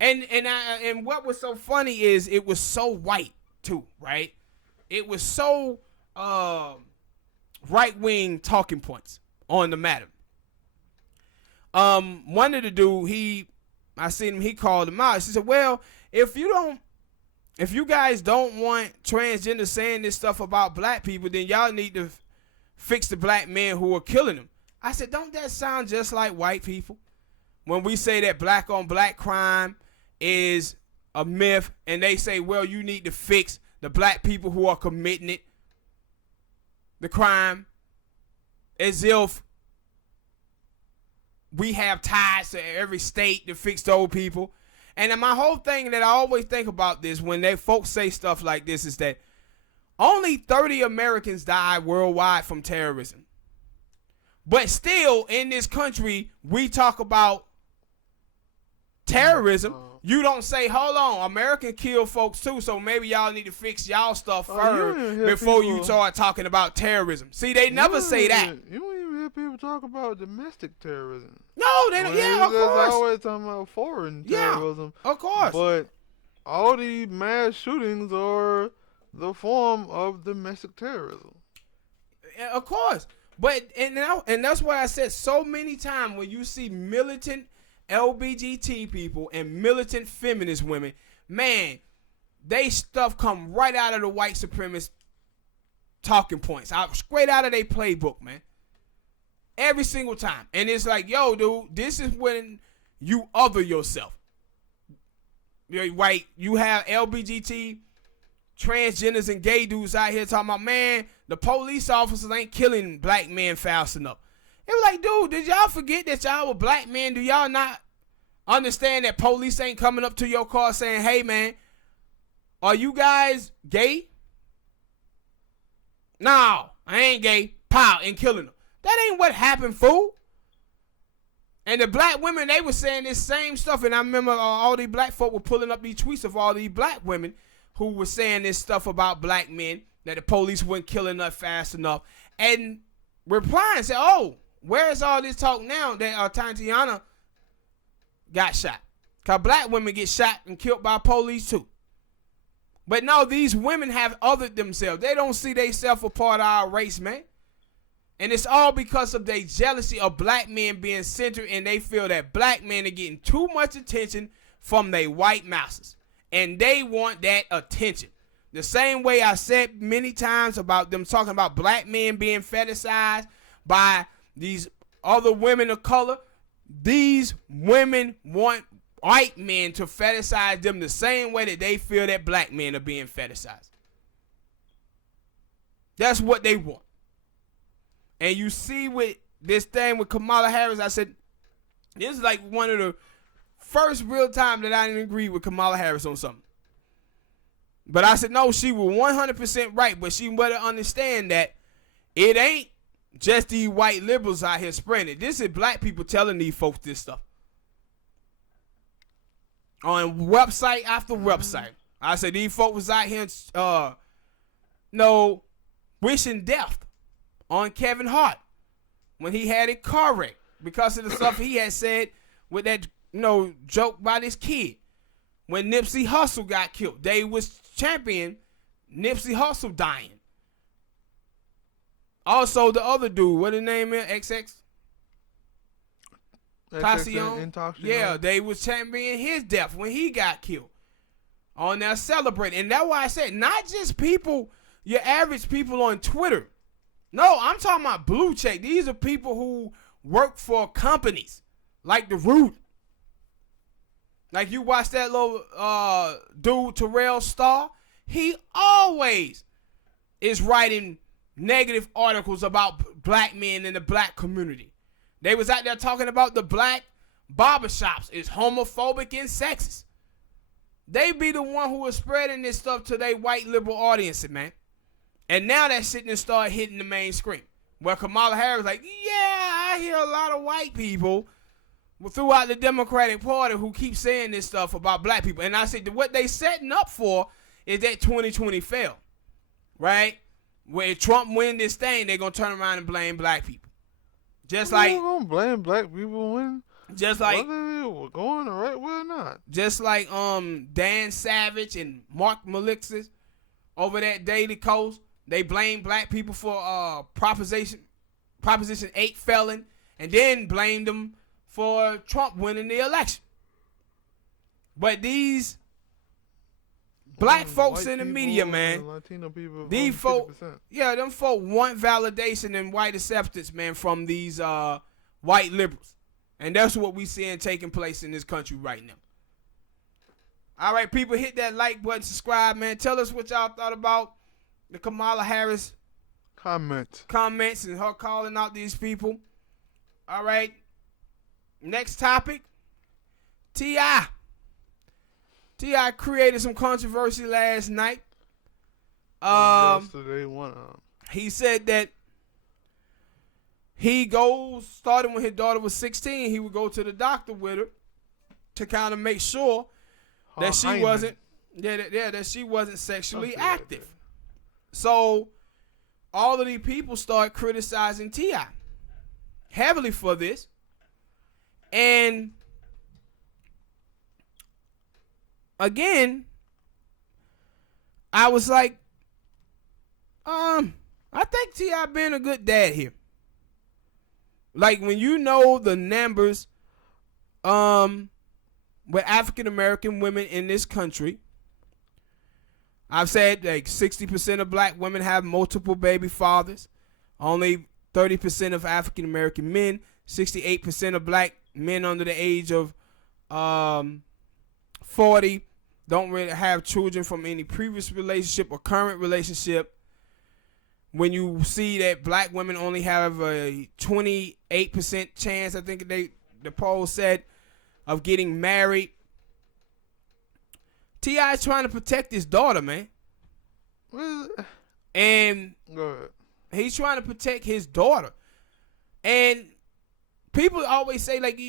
And what was so funny is it was so white too, right? It was so right-wing talking points on the matter. One of the dude, I seen him, he called him out. He said, well, if you guys don't want transgender saying this stuff about black people, then y'all need to fix the black men who are killing them. I said, don't that sound just like white people? When we say that black on black crime is a myth, and they say, well, you need to fix the black people who are committing it, the crime, as if we have ties to every state to fix those people. And my whole thing that I always think about this when they folks say stuff like this is that only 30 Americans die worldwide from terrorism. But still, in this country, we talk about terrorism. You don't say, hold on, America kill folks too, so maybe y'all need to fix y'all stuff first before you start talking about terrorism. See, they never say that. You don't even hear people talk about domestic terrorism. No, they don't. Yeah, of course. They're always talking about foreign terrorism. Yeah, of course. But all these mass shootings are the form of domestic terrorism. Of course. But, and that's why I said so many times when you see militant LGBT people and militant feminist women, man, they stuff come right out of the white supremacist talking points, straight out of their playbook, man. Every single time. And it's like, yo, dude, this is when you other yourself. You're white. You have LGBT, transgenders, and gay dudes out here talking about, man, the police officers ain't killing black men fast enough. It was like, dude, did y'all forget that y'all were black men? Do y'all not understand that police ain't coming up to your car saying, hey, man, are you guys gay? No, I ain't gay. Pow, and killing them. That ain't what happened, fool. And the black women, they were saying this same stuff. And I remember all these black folk were pulling up these tweets of all these black women who were saying this stuff about black men, that the police weren't killing us fast enough. And replying, said, oh, where's all this talk now that Tatiana got shot? Because black women get shot and killed by police too. But no, these women have othered themselves. They don't see themselves a part of our race, man. And it's all because of their jealousy of black men being centered, and they feel that black men are getting too much attention from their white masters. And they want that attention. The same way I said many times about them talking about black men being fetishized by these other women of color. These women want white men to fetishize them the same way that they feel that black men are being fetishized. That's what they want. And you see with this thing with Kamala Harris, I said, this is like one of the first real time that I didn't agree with Kamala Harris on something. But I said, no, she was 100% right, but she better understand that it ain't just these white liberals out here spreading it. This is black people telling these folks this stuff. On website after website. I said, these folks was out here, wishing death on Kevin Hart when he had a car wreck because of the stuff he had said with that, joke about his kid. When Nipsey Hussle got killed, they was championing Nipsey Hussle dying. Also, the other dude, what his name is? XX? Tacion. Yeah, they was championing his death when he got killed. On there celebrating. And that's why I said, not just people, your average people on Twitter. No, I'm talking about blue check. These are people who work for companies like The Root. Like you watch that little dude, Terrell Starr. He always is writing negative articles about black men in the black community. They was out there talking about the black barbershops is homophobic and sexist. They be the one who was spreading this stuff to their white liberal audience, man. And now that shit done start hitting the mainstream. Where Kamala Harris like, yeah, I hear a lot of white people throughout the Democratic Party who keep saying this stuff about black people. And I said, what they setting up for is that 2020 fail, right? When Trump win this thing, they're going to turn around and blame black people. Just like... We're going to blame black people when... Just like... whether we're going the right way or not. Just like Dan Savage and Mark Malixis over that Daily Coast, they blame black people for Proposition 8 felon and then blamed them for Trump winning the election. But these black folks in the media, man, Latino people, these folk, yeah, them folk want validation and white acceptance, man, from these white liberals. And that's what we seeing taking place in this country right now. All right, people, hit that like button, subscribe, man. Tell us what y'all thought about the Kamala Harris comments and her calling out these people. All right. Next topic, T.I. T.I. created some controversy last night. Yesterday, he said that he goes, starting when his daughter was 16, he would go to the doctor with her to kind of make sure that she wasn't, that she wasn't sexually active. So all of these people start criticizing T.I. heavily for this. And again, I was like, I think T.I. being a good dad here. Like when you know the numbers with African American women in this country, I've said like 60% of black women have multiple baby fathers. Only 30% of African American men, 68% of black men under the age of 40 don't really have children from any previous relationship or current relationship. When you see that black women only have a 28% chance, I think the poll said, of getting married. T.I. is trying to protect his daughter, man. And he's trying to protect his daughter. And people always say, like,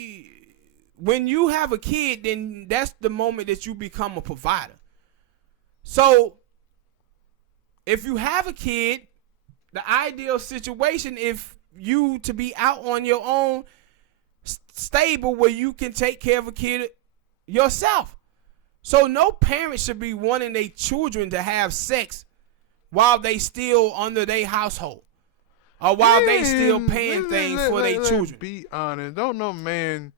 when you have a kid, then that's the moment that you become a provider. So, if you have a kid, the ideal situation if you to be out on your own, stable, where you can take care of a kid yourself. So no parent should be wanting their children to have sex while they still under their household, or while they still paying things for their children. Be honest, don't no man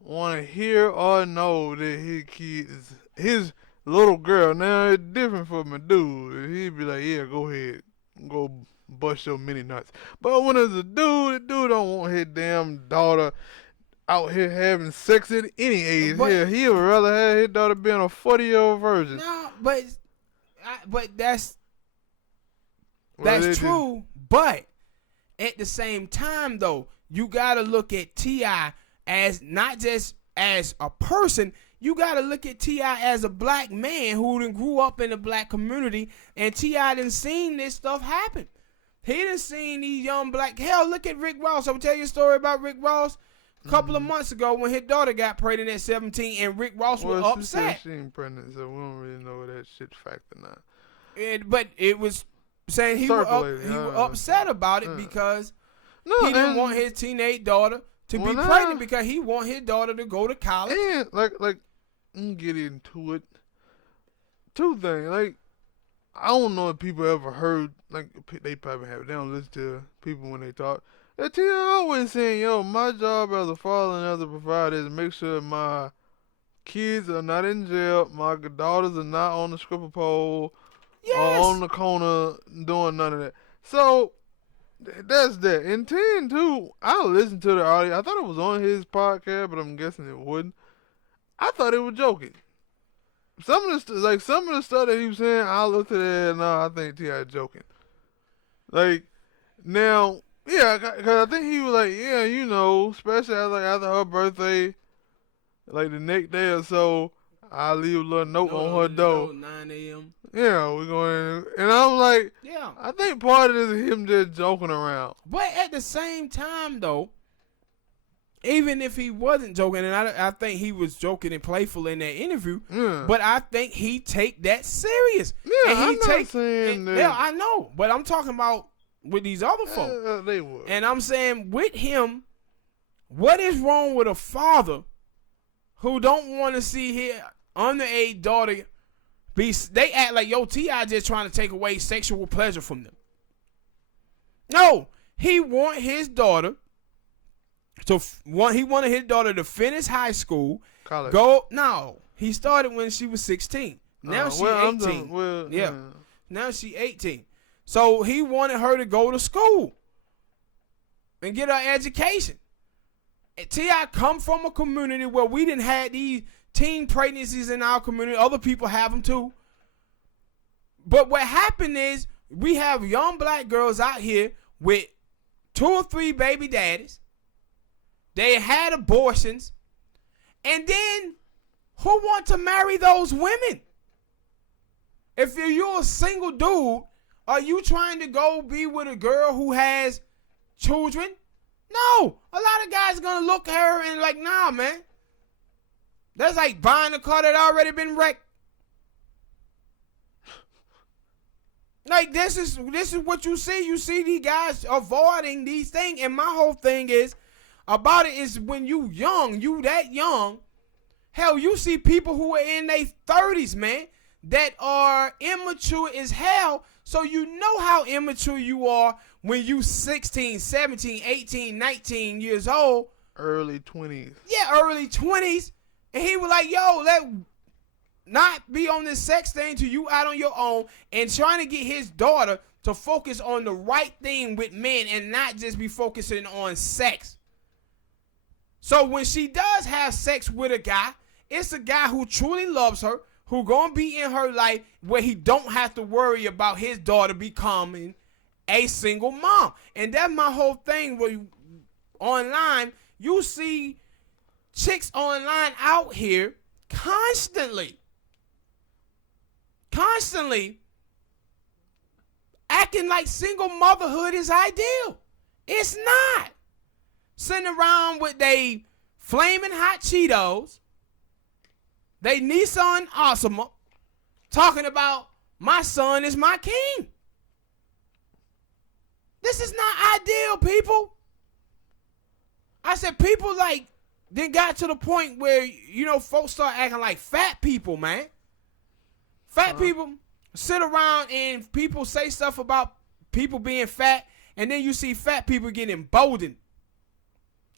want to hear or know that his kid is his little girl. Now it's different for my dude. He'd be like, yeah, go ahead, go bust your mini nuts. But when it's a dude, the dude don't want his damn daughter out here having sex at any age. Yeah, he would rather have his daughter being a 40-year-old virgin. No, but that's true. But at the same time, though, you gotta look at T.I. as not just as a person. You gotta look at T.I. as a black man who done grew up in the black community, and T.I. done seen this stuff happen. He done seen these young black. Hell, look at Rick Ross. I will tell you a story about Rick Ross. A couple of months ago when his daughter got pregnant at 17 and Rick Ross was upset. She ain't pregnant, so we don't really know that shit fact or not. But it was saying he was upset about it because he didn't want his teenage daughter to be pregnant because he want his daughter to go to college. And like get into it. Two things. Like, I don't know if people ever heard, like, they probably have. They don't listen to people when they talk. That T.I. always saying, yo, my job as a father and as a provider is to make sure my kids are not in jail, my daughters are not on the stripper pole or on the corner doing none of that. So, that's that. And 10, too, I listened to the audio. I thought it was on his podcast, but I'm guessing it wouldn't. I thought it was joking. Some of the stuff that he was saying, I looked at it and I think T.I. joking. Like, now, yeah, because I think he was like, yeah, you know, especially after her birthday, like the next day or so, I'll leave a little note on her door. 9 a.m. Yeah, we're going, and I'm like, yeah, I think part of this is him just joking around. But at the same time, though, even if he wasn't joking, and I think he was joking and playful in that interview, but I think he take that serious. Yeah, and I'm not saying that. Yeah, I know, but I'm talking about with these other folks. They would. And I'm saying with him, what is wrong with a father who don't want to see his underage daughter be? They act like, yo, T.I. just trying to take away sexual pleasure from them. No, he want his daughter. He wanted his daughter to finish high school. College. No, he started when she was 16. Now she's 18. Now she's 18. So he wanted her to go to school and get her education. T.I. come from a community where we didn't have these teen pregnancies in our community. Other people have them too. But what happened is we have young black girls out here with 2 or 3 baby daddies. They had abortions. And then who want to marry those women? If you're a single dude, are you trying to go be with a girl who has children? No. A lot of guys are going to look at her and like, nah, man. That's like buying a car that already been wrecked. Like, this is what you see. You see these guys avoiding these things. And my whole thing is, about it is when you that young, hell, you see people who are in their 30s, man, that are immature as hell. So you know how immature you are when you 16, 17, 18, 19 years old. Early 20s. Yeah, early 20s. And he was like, yo, let not be on this sex thing till you out on your own, and trying to get his daughter to focus on the right thing with men and not just be focusing on sex. So when she does have sex with a guy, it's a guy who truly loves her, who gonna be in her life where he don't have to worry about his daughter becoming a single mom. And that's my whole thing. Where online, you see chicks online out here constantly acting like single motherhood is ideal. It's not. Sitting around with they flaming hot Cheetos, they Nissan Altima, talking about my son is my king. This is not ideal, people. I said people like then got to the point where, you know, folks start acting like fat people, man. Fat people sit around and people say stuff about people being fat, and then you see fat people getting emboldened.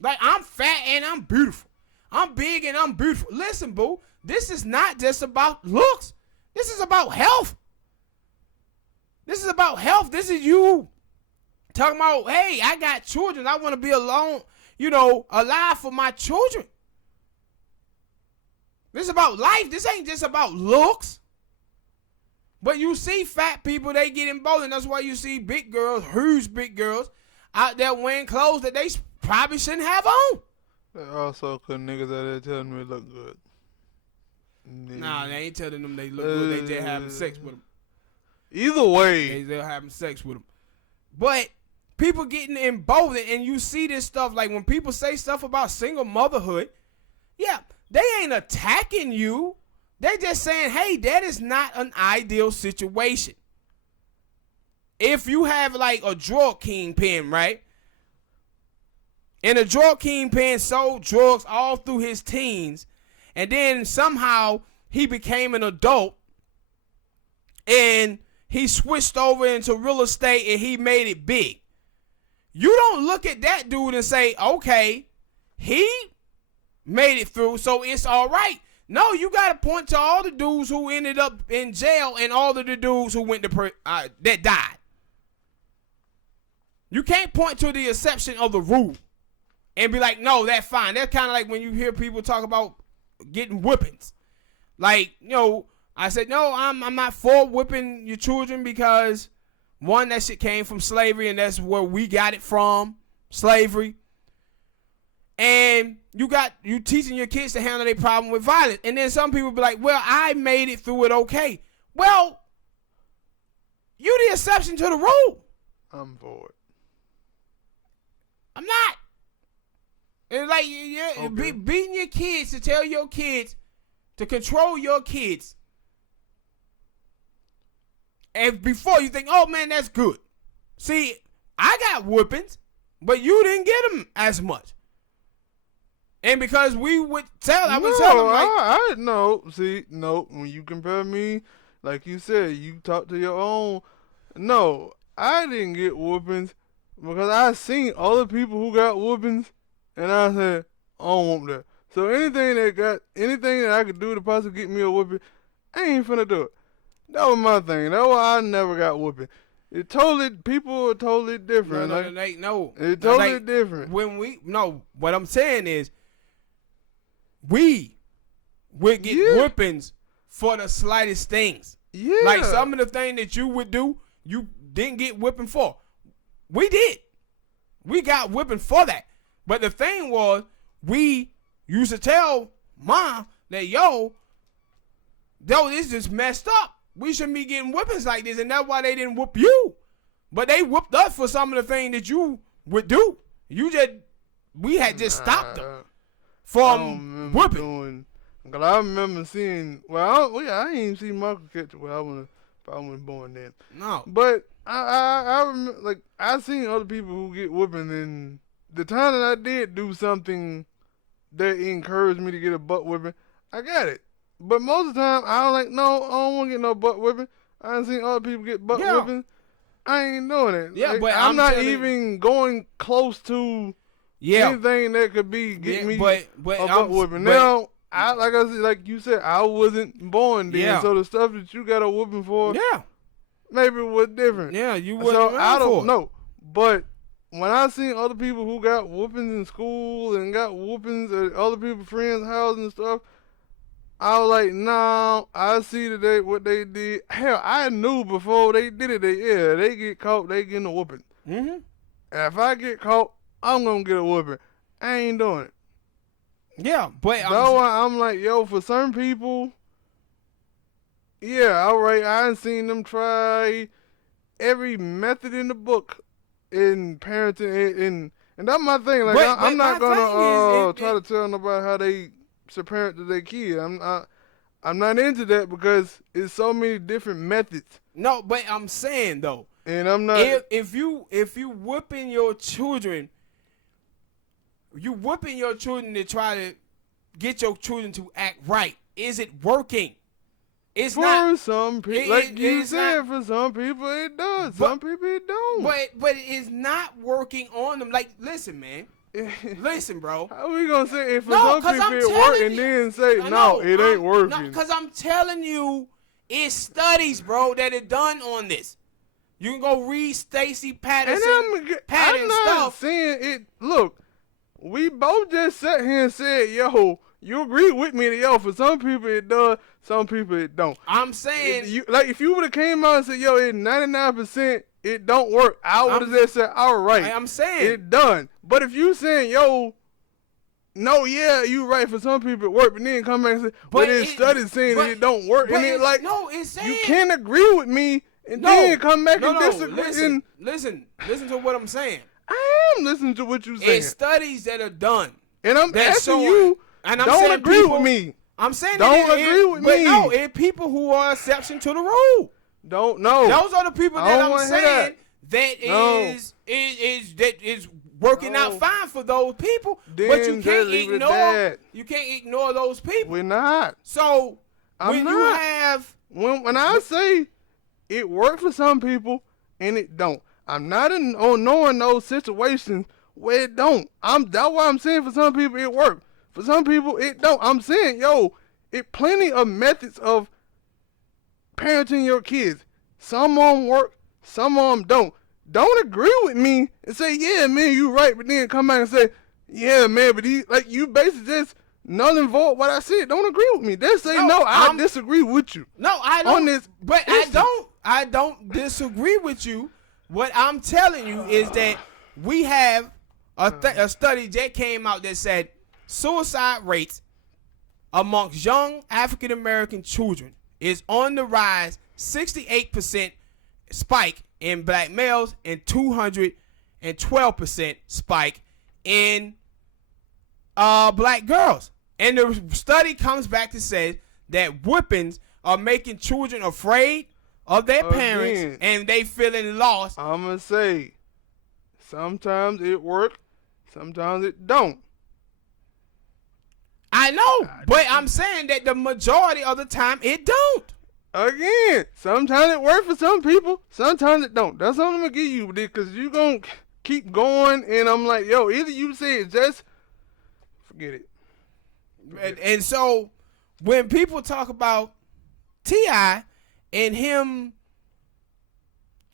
Like, I'm fat and I'm beautiful. I'm big and I'm beautiful. Listen, boo, this is not just about looks. This is about health. This is about health. This is you talking about, hey, I got children. I want to be alone, you know, alive for my children. This is about life. This ain't just about looks. But you see fat people, they get emboldened. That's why you see big girls, huge big girls, out there wearing clothes that they probably shouldn't have on. They also couldn't niggas out there telling them they look good. Nah, they ain't telling them they look good. They just having sex with them. Either way. They're having sex with them. But people getting emboldened, and you see this stuff, like when people say stuff about single motherhood, yeah, they ain't attacking you. They're just saying, hey, that is not an ideal situation. If you have like a drug kingpin, right? And a drug kingpin sold drugs all through his teens, and then somehow he became an adult and he switched over into real estate and he made it big. you don't look at that dude and say, okay, he made it through, so it's all right. No, you got to point to all the dudes who ended up in jail and all of the dudes who went to that died. You can't point to the exception of the rule and be like, no, that's fine. That's kind of like when you hear people talk about getting whippings. Like, I said, no, I'm not for whipping your children because, one, that shit came from slavery and that's where we got it from, slavery. And you teaching your kids to handle their problem with violence. And then some people be like, well, I made it through it okay. Well, you the exception to the rule. I'm for it. I'm not. It's like beating your kids to tell your kids to control your kids. And before you think, oh man, that's good. See, I got whoopings, but you didn't get them as much. And because we would tell, I would tell them like, I no. See, no. When you compare me, like you said, you talk to your own. No, I didn't get whoopings because I seen other people who got whoopings, and I said, I don't want that. So anything that I could do to possibly get me a whooping, I ain't finna do it. That was my thing. That's why I never got whooping. People are totally different. No. It's totally different. What I'm saying is, we would get whippings for the slightest things. Yeah. Like some of the things that you would do, you didn't get whipping for. We did. We got whipping for that. But the thing was, we used to tell Mom that, this just messed up. We shouldn't be getting whippings like this, and that's why they didn't whoop you. But they whooped us for some of the things that you would do. We had just stopped them from whooping. Because I remember seeing, I didn't even see Michael catch it. I wasn't born then. No. But I remember, like, I seen other people who get whooping, and the time that I did do something that encouraged me to get a butt whipping, I got it. But most of the time, I was like, no, I don't want to get no butt whipping. I done seen other people get butt whipping. I ain't doing it. Yeah, like, but I'm not even going close to anything that could be getting me a butt whipping. Now, like you said, I wasn't born then, so the stuff that you got a whooping for, maybe it was different. Yeah, you wasn't. So I don't know. But when I seen other people who got whoopings in school and got whoopings at other people's friends' houses and stuff, I was like, no, I see today what they did. Hell, I knew before they did it. They get caught, they getting a whooping. Mm-hmm. And if I get caught, I'm gonna get a whooping. I ain't doing it. Yeah, but I'm like, for some people, all right, I done seen them try every method in the book in parenting, and that's my thing. Like, I'm not gonna try to tell nobody how they parent to their kid. I'm not into that because it's so many different methods. No, but I'm saying though, and I'm not. If you whipping your children, to try to get your children to act right. Is it working? It's not. For some people, like you said, for some people it does. Some people it don't. But it's not working on them. Like, listen, man. Listen, bro. How we gonna say if for some people it work and then say no, it ain't working? No, because I'm telling you, it's studies, bro, that are done on this. You can go read Stacey Patterson. And I'm not saying it. Look, we both just sat here and said, you agree with me that for some people it does, some people it don't. I'm saying if you would have came out and said, it's 99%. It don't work. I would have just said, all right. I'm saying it done. But if you saying, no, you right, for some people it work, but then come back and say, but it's studies saying that it don't work. And it's like, it's saying, you can't agree with me and then come back and disagree. Listen to what I'm saying. I am listening to what you're saying. It's studies that are done. And I'm asking you, don't agree with me. I'm saying don't agree with me. But no, it's people who are exception to the rule. Don't know. Those are the people that I'm saying that is working out fine for those people. Then but you can't ignore. You can't ignore those people. We're not. So when I say it worked for some people and it don't, I'm not on knowing those situations where it don't. That's why I'm saying for some people it work. For some people it don't. I'm saying, yo, it plenty of methods of parenting your kids. Some of them work, some of them don't. Don't agree with me and say, yeah, man, you right, but then come back and say, yeah, man, but you basically just null and void what I said. Don't agree with me. They say, no, I disagree with you. No, I don't. On this, but I don't disagree with you. What I'm telling you is that we have a study that came out that said suicide rates amongst young African American children is on the rise, 68% spike in black males and 212% spike in black girls. And the study comes back to say that whippings are making children afraid of their parents and they feeling lost. I'm going to say, sometimes it works, sometimes it don't. I know, but I'm saying that the majority of the time it don't. Again, sometimes it works for some people, sometimes it don't. That's all I'm going to give you, because you're going to keep going, and I'm like, yo, either you say it, just forget it. And so, when people talk about T.I. and him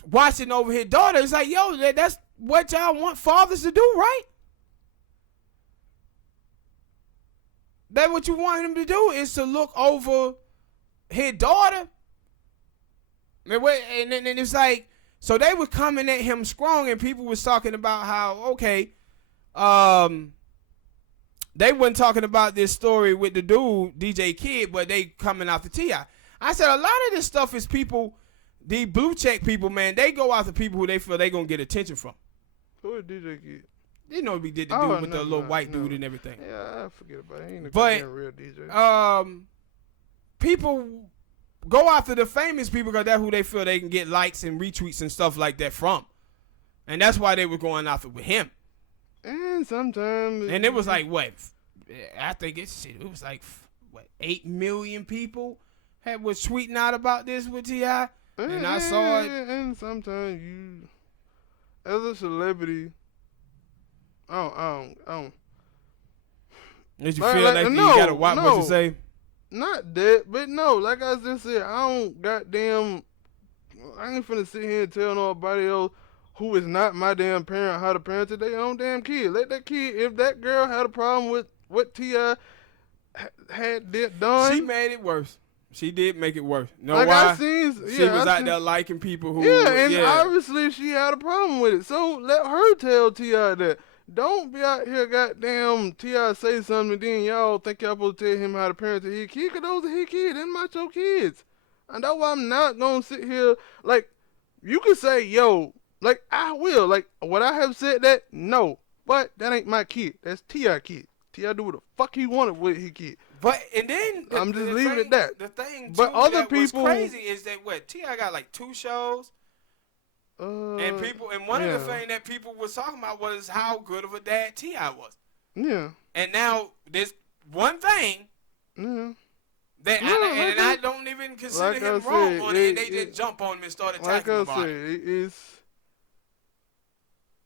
watching over his daughter, it's like, yo, that's what y'all want fathers to do, right? That's what you want him to do, is to look over his daughter. And then it's like, so they were coming at him strong, and people was talking about how, okay, they weren't talking about this story with the dude, DJ Kid, but they coming after T.I. I said a lot of this stuff is people, the blue check people, man, they go after people who they feel they going to get attention from. Who is DJ Kid? You know we did the dude with the little white dude and everything. Yeah, I forget about it. He ain't a real DJ. People go after the famous people because that's who they feel they can get likes and retweets and stuff like that from. And that's why they were going after with him. And sometimes... And it was like, what? I think it was like, what, 8 million people was tweeting out about this with T.I.? And I saw it. And sometimes you, as a celebrity... I don't. Did you feel like you gotta watch what you say? Not that, but no. Like I just said, I ain't finna sit here and tell nobody else who is not my damn parent how to parent their own damn kid. Let that kid, if that girl had a problem with what T.I. had done. She made it worse. She did make it worse. Know like why? She was out there liking people who... obviously she had a problem with it. So let her tell T.I. that. Don't be out here goddamn T.I. say something and then y'all think y'all supposed to tell him how to parent his kid, because those are his kids. They're not your kids. And that's why I'm not going to sit here, like, you can say, yo, like, I will. Like, would I have said that? No. But that ain't my kid. That's T.I. kid. T.I. do what the fuck he wanted with his kid. But, and then... I'm just leaving it at that. The thing, but too, other that people, was crazy is that, T.I. got like 2 shows. And one of the things that people was talking about was how good of a dad T.I. was. Yeah. And now this one thing that I don't even consider him wrong on it. They just jump on him and start attacking him about it. It's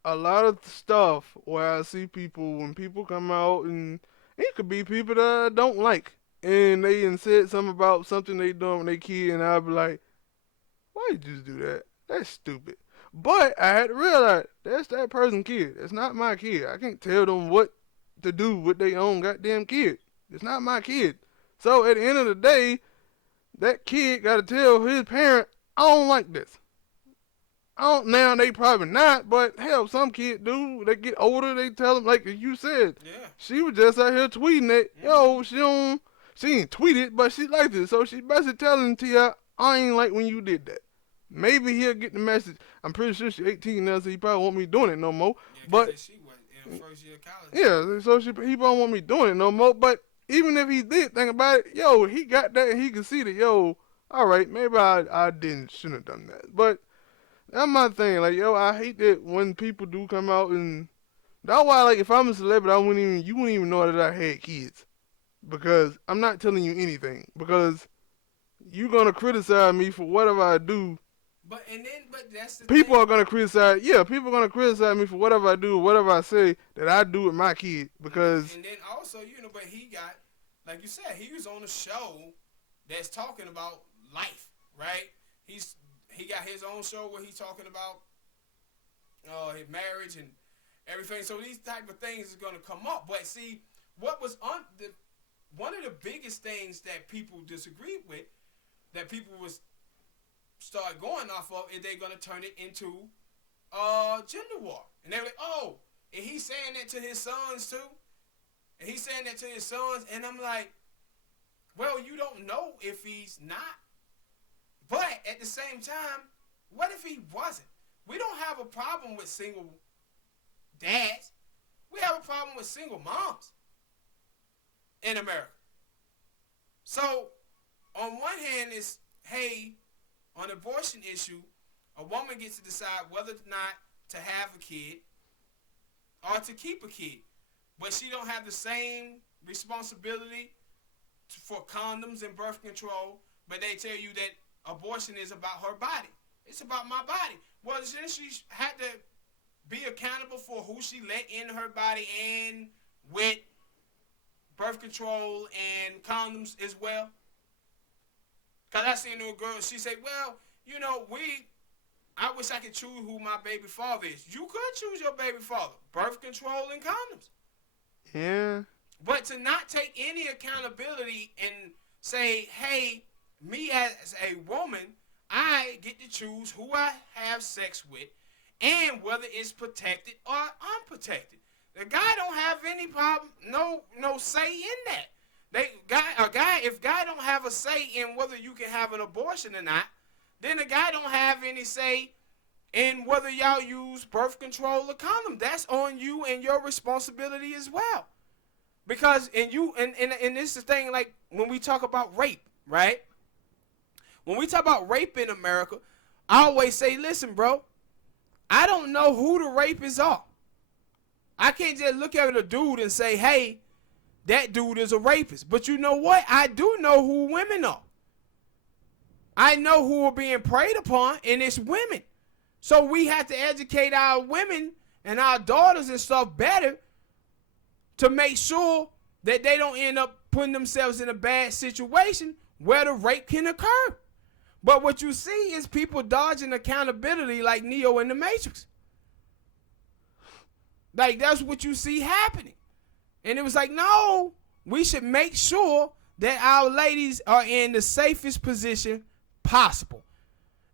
a lot of stuff where I see people, when people come out, and it could be people that I don't like, and they said something about something they done with their kid, and I'll be like, why you just do that? That's stupid. But I had to realize that's that person's kid. It's not my kid. I can't tell them what to do with their own goddamn kid. It's not my kid. So at the end of the day, that kid got to tell his parent, I don't like this. Now they probably not, but hell, some kids do. They get older, they tell them, like you said. Yeah. She was just out here tweeting that, yo, she ain't tweeted, but she liked it. So she basically telling T.I., I ain't like when you did that. Maybe he'll get the message. I'm pretty sure she's 18 now, so he probably won't be doing it no more. Yeah, but she was in the first year of college. Yeah, so he probably won't be doing it no more. But even if he did think about it, yo, he got that and he can see that, yo, all right, maybe I shouldn't have done that. But that's my thing. Like, yo, I hate that when people do come out, and that's why, like, if I'm a celebrity, you wouldn't even know that I had kids, because I'm not telling you anything, because you're gonna criticize me for whatever I do But that's the People thing. are gonna criticize. Yeah, people are gonna criticize me for whatever I do, whatever I say that I do with my kid because. And then also, but he got, like you said, he was on a show that's talking about life, right? He got his own show where he's talking about his marriage and everything. So these type of things is gonna come up. But see, what was one of the biggest things that people disagreed with, that people was start going off of, is they're gonna turn it into gender war, and they're like, oh, and he's saying that to his sons too, and he's saying that to his sons, and I'm like, well, you don't know if he's not, but at the same time, what if he wasn't? We don't have a problem with single dads. We have a problem with single moms in America. So, on one hand, it's, hey, on abortion issue, a woman gets to decide whether or not to have a kid or to keep a kid. But she don't have the same responsibility for condoms and birth control, but they tell you that abortion is about her body. It's about my body. Well, then she had to be accountable for who she let in her body and with birth control and condoms as well. Because I seen a girl, she said, well, I wish I could choose who my baby father is. You could choose your baby father. Birth control and condoms. Yeah. But to not take any accountability and say, hey, me as a woman, I get to choose who I have sex with and whether it's protected or unprotected. The guy don't have any problem, no say in that. If guy don't have a say in whether you can have an abortion or not, then the guy don't have any say in whether y'all use birth control or condom. That's on you and your responsibility as well. Because and this is the thing, like when we talk about rape, right? When we talk about rape in America, I always say, listen, bro, I don't know who the rapists are. I can't just look at a dude and say, hey, that dude is a rapist. But you know what? I do know who women are. I know who are being preyed upon, and it's women. So we have to educate our women and our daughters and stuff better to make sure that they don't end up putting themselves in a bad situation where the rape can occur. But what you see is people dodging accountability like Neo in the Matrix. Like, that's what you see happening. And it was like, no, we should make sure that our ladies are in the safest position possible.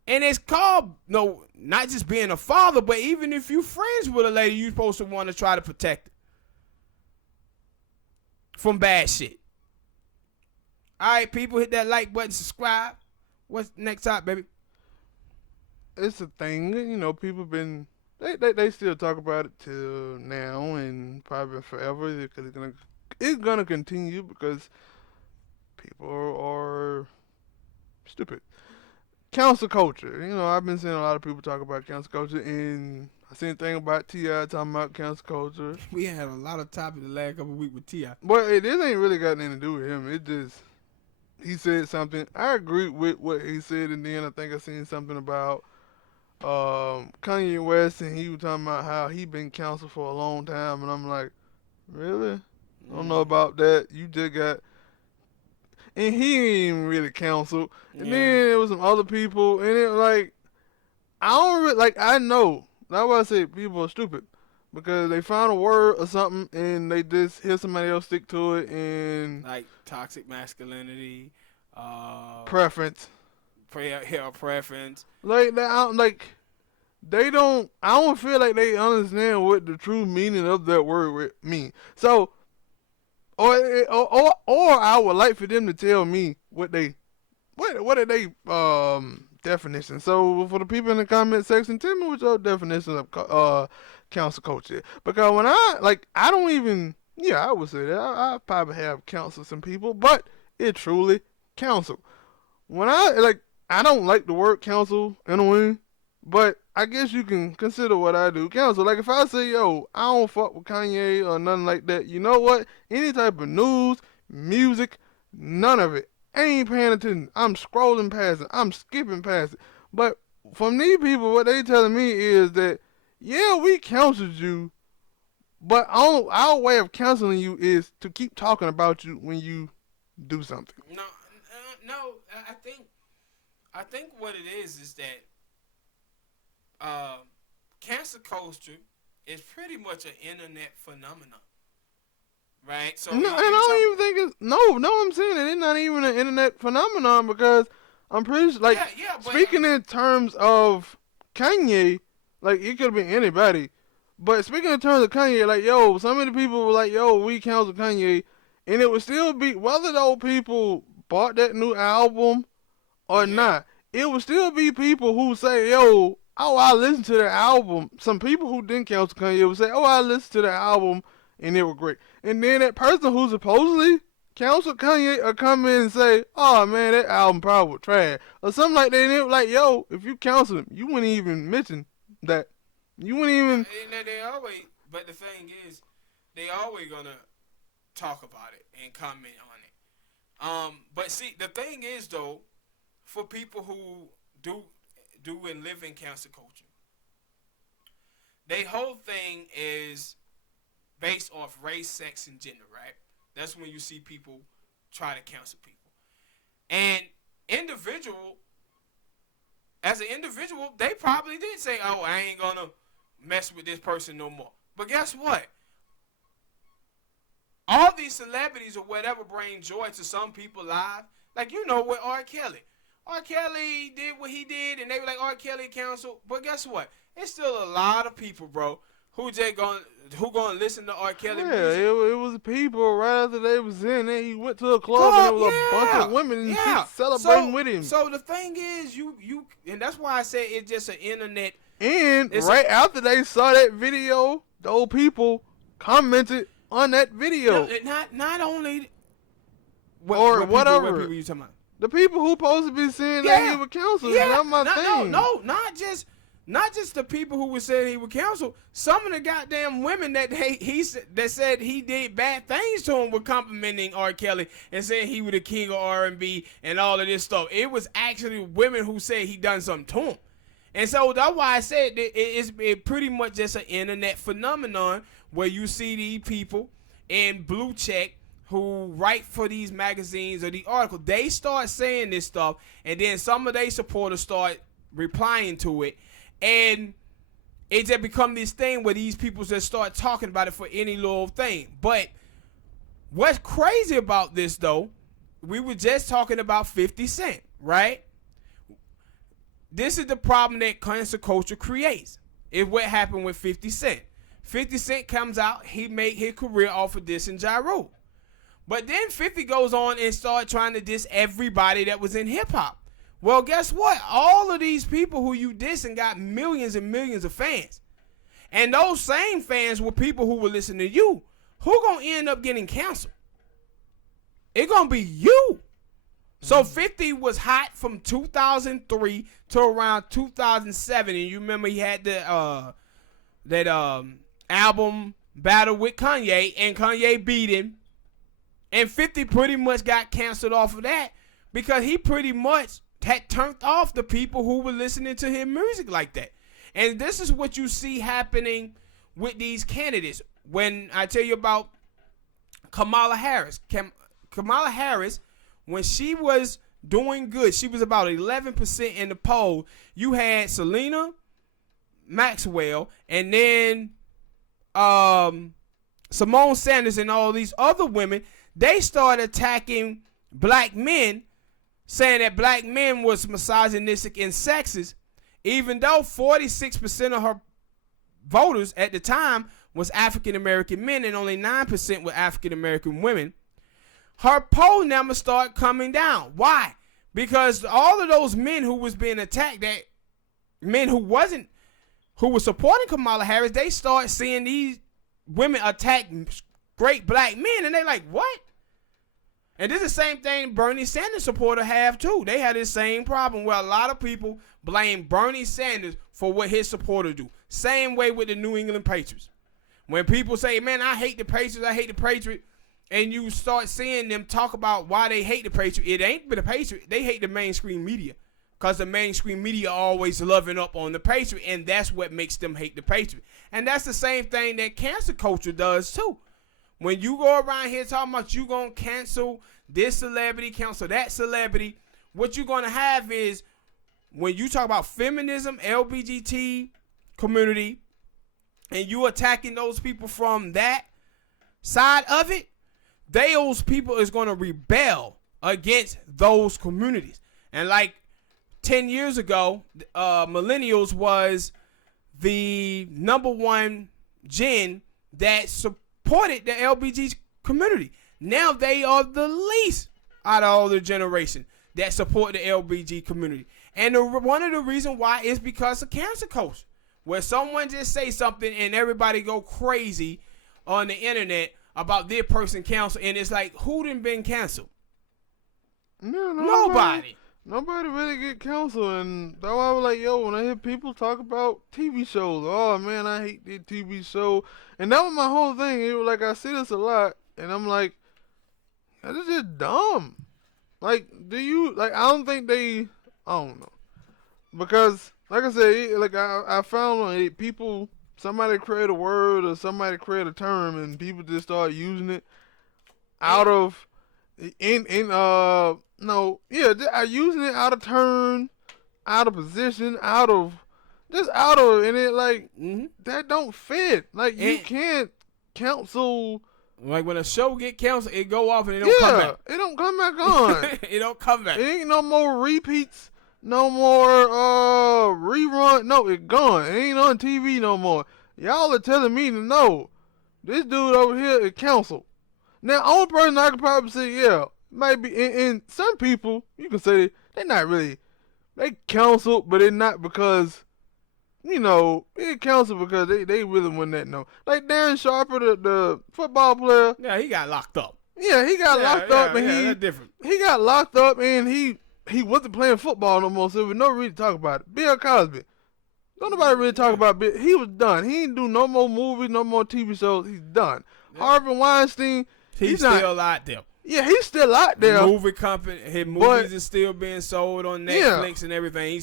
And it's called, not just being a father, but even if you're friends with a lady, you're supposed to want to try to protect her from bad shit. All right, people, hit that like button, subscribe. What's next top, baby? It's a thing, people been, they still talk about it till now and probably forever because it's gonna continue because people are stupid. Council culture, I've been seeing a lot of people talk about council culture, and I seen a thing about T.I. talking about council culture. We had a lot of topics the last couple of weeks with T.I. But this ain't really got nothing to do with him. It just, he said something. I agree with what he said, and then I think I seen something about Kanye West, and he was talking about how he been counseled for a long time, and I'm like, really? I don't know about that. You just got, and he ain't even really counseled. And then there was some other people, and it like, I don't really, I know. That's why I say people are stupid. Because they found a word or something, and they just hear somebody else stick to it, and like toxic masculinity, preference. Preference. Like that, they don't. I don't feel like they understand what the true meaning of that word mean. So, or I would like for them to tell me what are they definition. So for the people in the comment section, tell me what your definition of council culture. Because when I don't even, I would say that I probably have counseled some people, but it truly counsel. When I don't like the word counsel in a way, but I guess you can consider what I do counsel. Like if I say, yo, I don't fuck with Kanye or nothing like that, you know what? Any type of news, music, none of it. I ain't paying attention. I'm scrolling past it. I'm skipping past it. But from these people, what they telling me is that, yeah, we counseled you, but our way of counseling you is to keep talking about you when you do something. No. I think what it is that cancel culture is pretty much an internet phenomenon, right? So No, and I don't even think it's no. I'm saying it. It's not even an internet phenomenon because I'm pretty sure, like, speaking in terms of Kanye, like, it could have been anybody. But speaking in terms of Kanye, like, yo, some of the people were like, yo, we canceled Kanye. And it would still be, whether those people bought that new album or not, it would still be people who say, yo, oh, I listened to the album. Some people who didn't cancel Kanye would say, oh, I listened to the album and it was great. And then that person who supposedly canceled Kanye or come in and say, oh, man, that album probably was trash. Or something like that. And it was like, yo, if you cancel him, you wouldn't even mention that. You wouldn't even. They always, but the thing is, they always gonna talk about it and comment on it. But see, the thing is though, for people who do and live in cancel culture, their whole thing is based off race, sex, and gender, right? That's when you see people try to cancel people. And as an individual, they probably did say, oh, I ain't gonna mess with this person no more. But guess what? All these celebrities or whatever bring joy to some people's lives. Like, you know, with R. Kelly. R. Kelly did what he did, and they were like, R. Kelly canceled. But guess what? It's still a lot of people, bro, who gonna listen to R. Kelly music. It was people right after they was in there. He went to a club and there was a bunch of women and shit celebrating with him. So the thing is, you and that's why I say it's just an internet. And right after they saw that video, those people commented on that video. No, not only whatever. What people you talking about? The people who supposed to be saying that he was canceled. Yeah. That's my thing. No, not just the people who were saying he was canceled. Some of the goddamn women that that said he did bad things to him were complimenting R. Kelly and saying he was the king of R&B and all of this stuff. It was actually women who said he done something to him. And so that's why I said it's pretty much just an internet phenomenon where you see these people in blue check who write for these magazines or the article. They start saying this stuff, and then some of their supporters start replying to it. And it just become this thing where these people just start talking about it for any little thing. But what's crazy about this, though, we were just talking about 50 Cent, right? This is the problem that cancel culture creates. It's what happened with 50 Cent. 50 Cent comes out, he made his career off of dissing Ja Rule. But then 50 goes on and start trying to diss everybody that was in hip-hop. Well, guess what? All of these people who you dissing got millions and millions of fans. And those same fans were people who were listening to you. Who gonna end up getting canceled? It gonna be you. So 50 was hot from 2003 to around 2007, and you remember he had the that album battle with Kanye, and Kanye beat him, and 50 pretty much got canceled off of that because he pretty much had turned off the people who were listening to his music like that. And this is what you see happening with these candidates. When I tell you about Kamala Harris, Kamala Harris, when she was doing good, she was about 11% in the poll. You had Selena Maxwell and then Simone Sanders and all these other women. They started attacking black men, saying that black men was misogynistic and sexist, even though 46% of her voters at the time was African-American men and only 9% were African-American women. Her poll numbers start coming down. Why? Because all of those men who was being attacked, that men who were supporting Kamala Harris, they start seeing these women attack great black men, and they like, what? And this is the same thing Bernie Sanders supporters have too. They had this same problem where a lot of people blame Bernie Sanders for what his supporters do. Same way with the New England Patriots. When people say, man, I hate the Patriots, and you start seeing them talk about why they hate the Patriots, it ain't but the Patriots. They hate the mainstream media. because the mainstream media always loving up on the Patriot, and that's what makes them hate the Patriot. And that's the same thing that cancel culture does too. When you go around here talking about you gonna cancel this celebrity, cancel that celebrity, what you're gonna have is when you talk about feminism, LGBT community, and you attacking those people from that side of it, those people is gonna rebel against those communities. And like 10 years ago, millennials was the number one gen that supported the LGBT community. Now they are the least out of all the generation that support the LGBT community. And one of the reasons why is because of cancel culture, where someone just say something and everybody go crazy on the internet about their person canceled, and it's like, who done been canceled? Yeah, Nobody. Nobody really get canceled, and that's why I was like, yo, when I hear people talk about TV shows, oh man, I hate that TV show, and that was my whole thing. It was like, I see this a lot, and I'm like, that is just dumb. Like, I don't think I don't know, because like I said, like I found like people, somebody create a word or somebody create a term, and people just start using it out of using it out of turn, out of position, and it like that don't fit. Like you can't cancel. Like when a show get canceled, it go off and it don't come back. It don't come back on. It don't come back. It ain't no more repeats, no more rerun. No, it gone. It ain't on TV no more. Y'all are telling me to know this dude over here is canceled. Now, only person I could probably say, yeah, might be, and some people, you can say they're not really, they canceled, but they're not because, they canceled because they really wouldn't that know. Like Darren Sharper, the football player. Yeah, he got locked up. Yeah, he got locked up, and that's different. He got locked up, and he wasn't playing football no more, so there was no reason to talk about it. Bill Cosby. Don't nobody really talk about Bill. He was done. He didn't do no more movies, no more TV shows. He's done. Yeah. Harvey Weinstein. He's still out there. Yeah, he's still out there. Movie company, his movies is still being sold on Netflix and everything.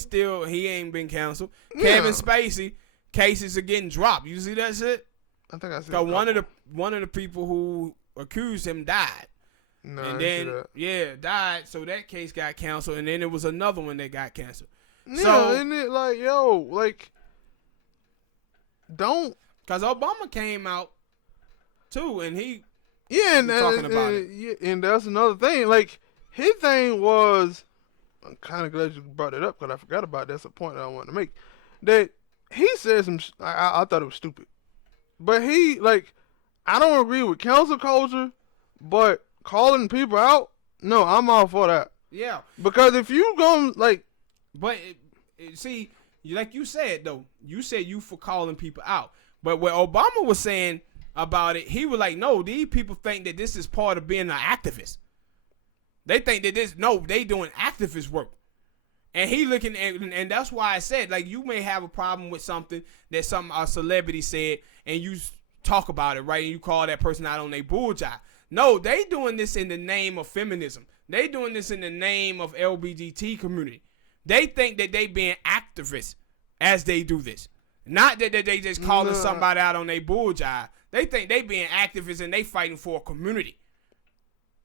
He ain't been canceled. Yeah. Kevin Spacey cases are getting dropped. You see that shit? I think I see. Cause one of the people who accused him died. No, and then died. So that case got canceled, and then there was another one that got canceled. Yeah, so, and it don't. Cause Obama came out too, and he. Yeah, and that's another thing. Like, his thing was, I'm kind of glad you brought it up because I forgot about that. That's a point that I wanted to make. That he said I thought it was stupid. But I don't agree with cancel culture, but calling people out, no, I'm all for that. Yeah. Because if you go, But, see, like you said, though, you said you for calling people out. But what Obama was saying about it, he was like, no, these people think that this is part of being an activist. They think that they doing activist work. And he looking at, and that's why I said, like, you may have a problem with something that a celebrity said, and you talk about it, right? And you call that person out on their bullseye. No, they doing this in the name of feminism. They doing this in the name of LGBT community. They think that they being activists as they do this. Not that they just calling somebody out on their bullseye. They think they being activists and they fighting for a community.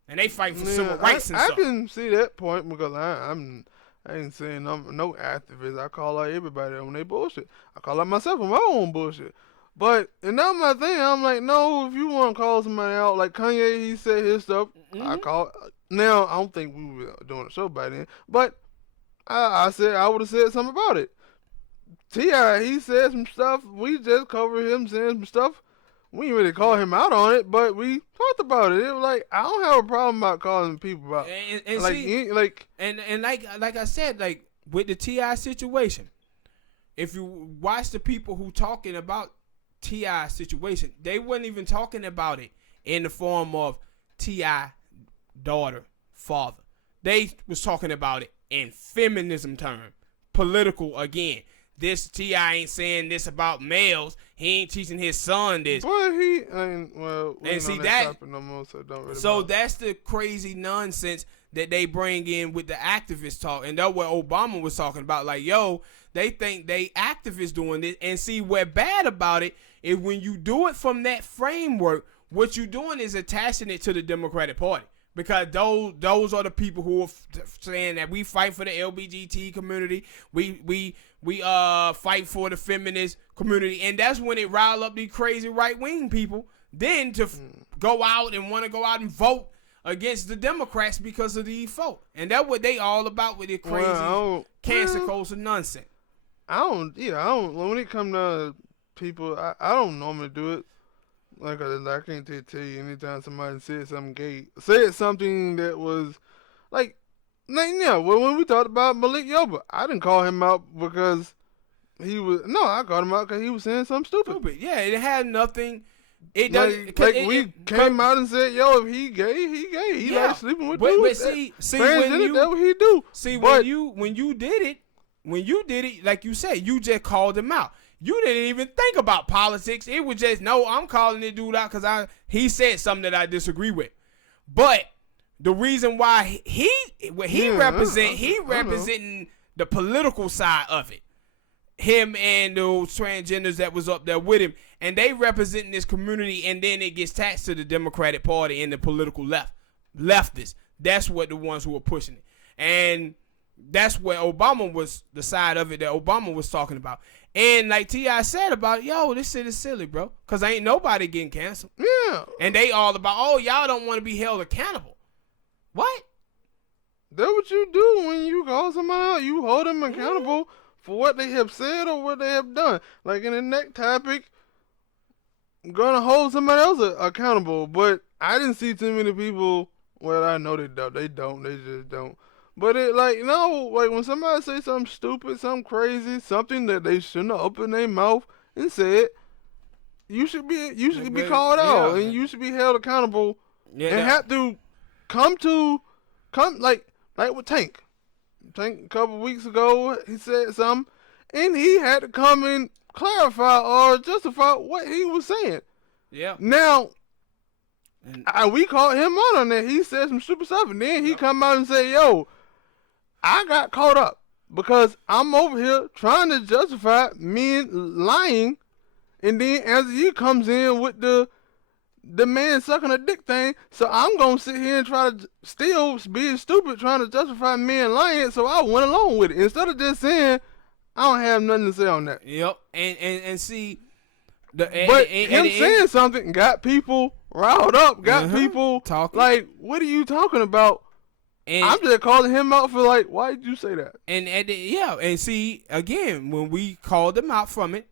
And they fighting for civil rights and stuff. I can see that point because I ain't saying no activist. I call out everybody on their bullshit. I call out myself on my own bullshit. But, and that's my thing. I'm like, no, if you want to call somebody out, like Kanye, he said his stuff. Now, I don't think we were doing a show by then. But I said I would have said something about it. T.I., he said some stuff. We just covered him saying some stuff. We didn't really call him out on it, but we talked about it. It was like, I don't have a problem about calling people out. And like I said, like with the T.I. situation, if you watch the people who talking about T.I. situation, they weren't even talking about it in the form of T.I. daughter, father. They was talking about it in feminism term, political again. This T.I. ain't saying this about males. He ain't teaching his son this. But we ain't see that. No more, so don't really so that's the crazy nonsense that they bring in with the activist talk. And that's what Obama was talking about. Like, yo, they think they activists doing this. And see, what's bad about it is when you do it from that framework, what you're doing is attaching it to the Democratic Party. Because those are the people who are saying that we fight for the LGBT community. We fight for the feminist community. And that's when it rile up these crazy right-wing people then to go out and want to go out and vote against the Democrats because of the vote. And that's what they all about with their crazy cancer culture nonsense. I don't, when it comes to people, I don't normally do it. Like I can't tell you anytime somebody said something gay, said something that was like when we talked about Malik Yoba, I didn't call him out because I called him out because he was saying something stupid. Yeah, it had nothing. It doesn't. We came out and said, "Yo, if he gay, he gay. He like sleeping with dudes." But see, that's what he do. See, when you did it, like you said, you just called him out. You didn't even think about politics. It was just, no, I'm calling this dude out because he said something that I disagree with. But the reason why he representing the political side of it. Him and those transgenders that was up there with him. And they representing this community, and then it gets taxed to the Democratic Party and the political leftists. That's what the ones who are pushing it. And that's where Obama was, the side of it that Obama was talking about. And like T.I. said about, yo, this shit is silly, bro. Because ain't nobody getting canceled. Yeah. And they all about, y'all don't want to be held accountable. What? That's what you do when you call somebody out. You hold them accountable for what they have said or what they have done. Like in the next topic, I'm going to hold somebody else accountable. But I didn't see too many people, well, I know they don't. They just don't. But when somebody say something stupid, something crazy, something that they shouldn't have opened their mouth and said, you should be called out and you should be held accountable and have to come like with Tank. Tank a couple weeks ago, he said something and he had to come and clarify or justify what he was saying. Yeah. Now, we called him out on that. He said some stupid stuff and then he come out and say, yo, I got caught up because I'm over here trying to justify men lying, and then as he comes in with the man sucking a dick thing, so I'm gonna sit here and try to still be stupid trying to justify men lying, so I went along with it instead of just saying I don't have nothing to say on that. Yep, and see, him saying something got people riled up, got people talking. Like, what are you talking about? And I'm just calling him out for like, why did you say that? And see, again, when we called them out from it,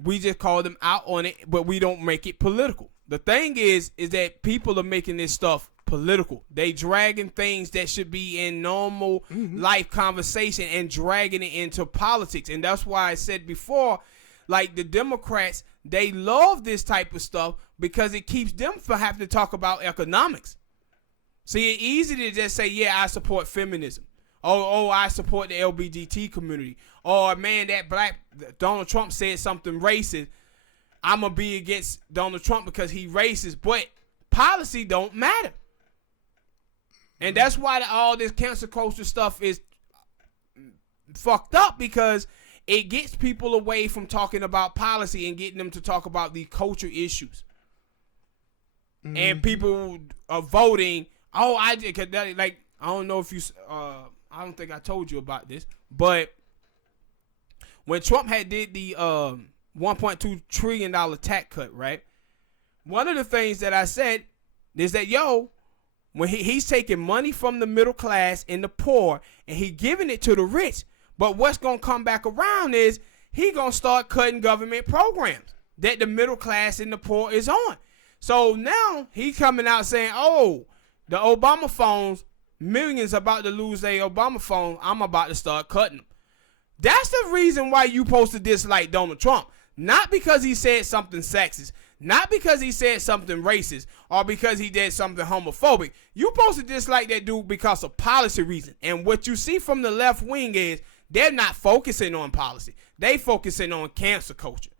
we just called them out on it, but we don't make it political. The thing is that people are making this stuff political. They dragging things that should be in normal life conversation and dragging it into politics. And that's why I said before, like the Democrats, they love this type of stuff because it keeps them from having to talk about economics. See, it's easy to just say, yeah, I support feminism. Oh, I support the LGBT community. Or, man, Donald Trump said something racist. I'm going to be against Donald Trump because he racist. But policy don't matter. And that's why all this cancel culture stuff is fucked up, because it gets people away from talking about policy and getting them to talk about the culture issues. Mm-hmm. And people are voting. I don't know if you, I don't think I told you about this, but when Trump had did the $1.2 trillion tax cut, right? One of the things that I said is that, when he's taking money from the middle class and the poor and he giving it to the rich, but what's going to come back around is he going to start cutting government programs that the middle class and the poor is on. So now he coming out saying, the Obama phones, millions about to lose their Obama phone. I'm about to start cutting them. That's the reason why you supposed to dislike Donald Trump. Not because he said something sexist. Not because he said something racist. Or because he did something homophobic. You supposed to dislike that dude because of policy reasons. And what you see from the left wing is they're not focusing on policy. They focusing on cancel culture.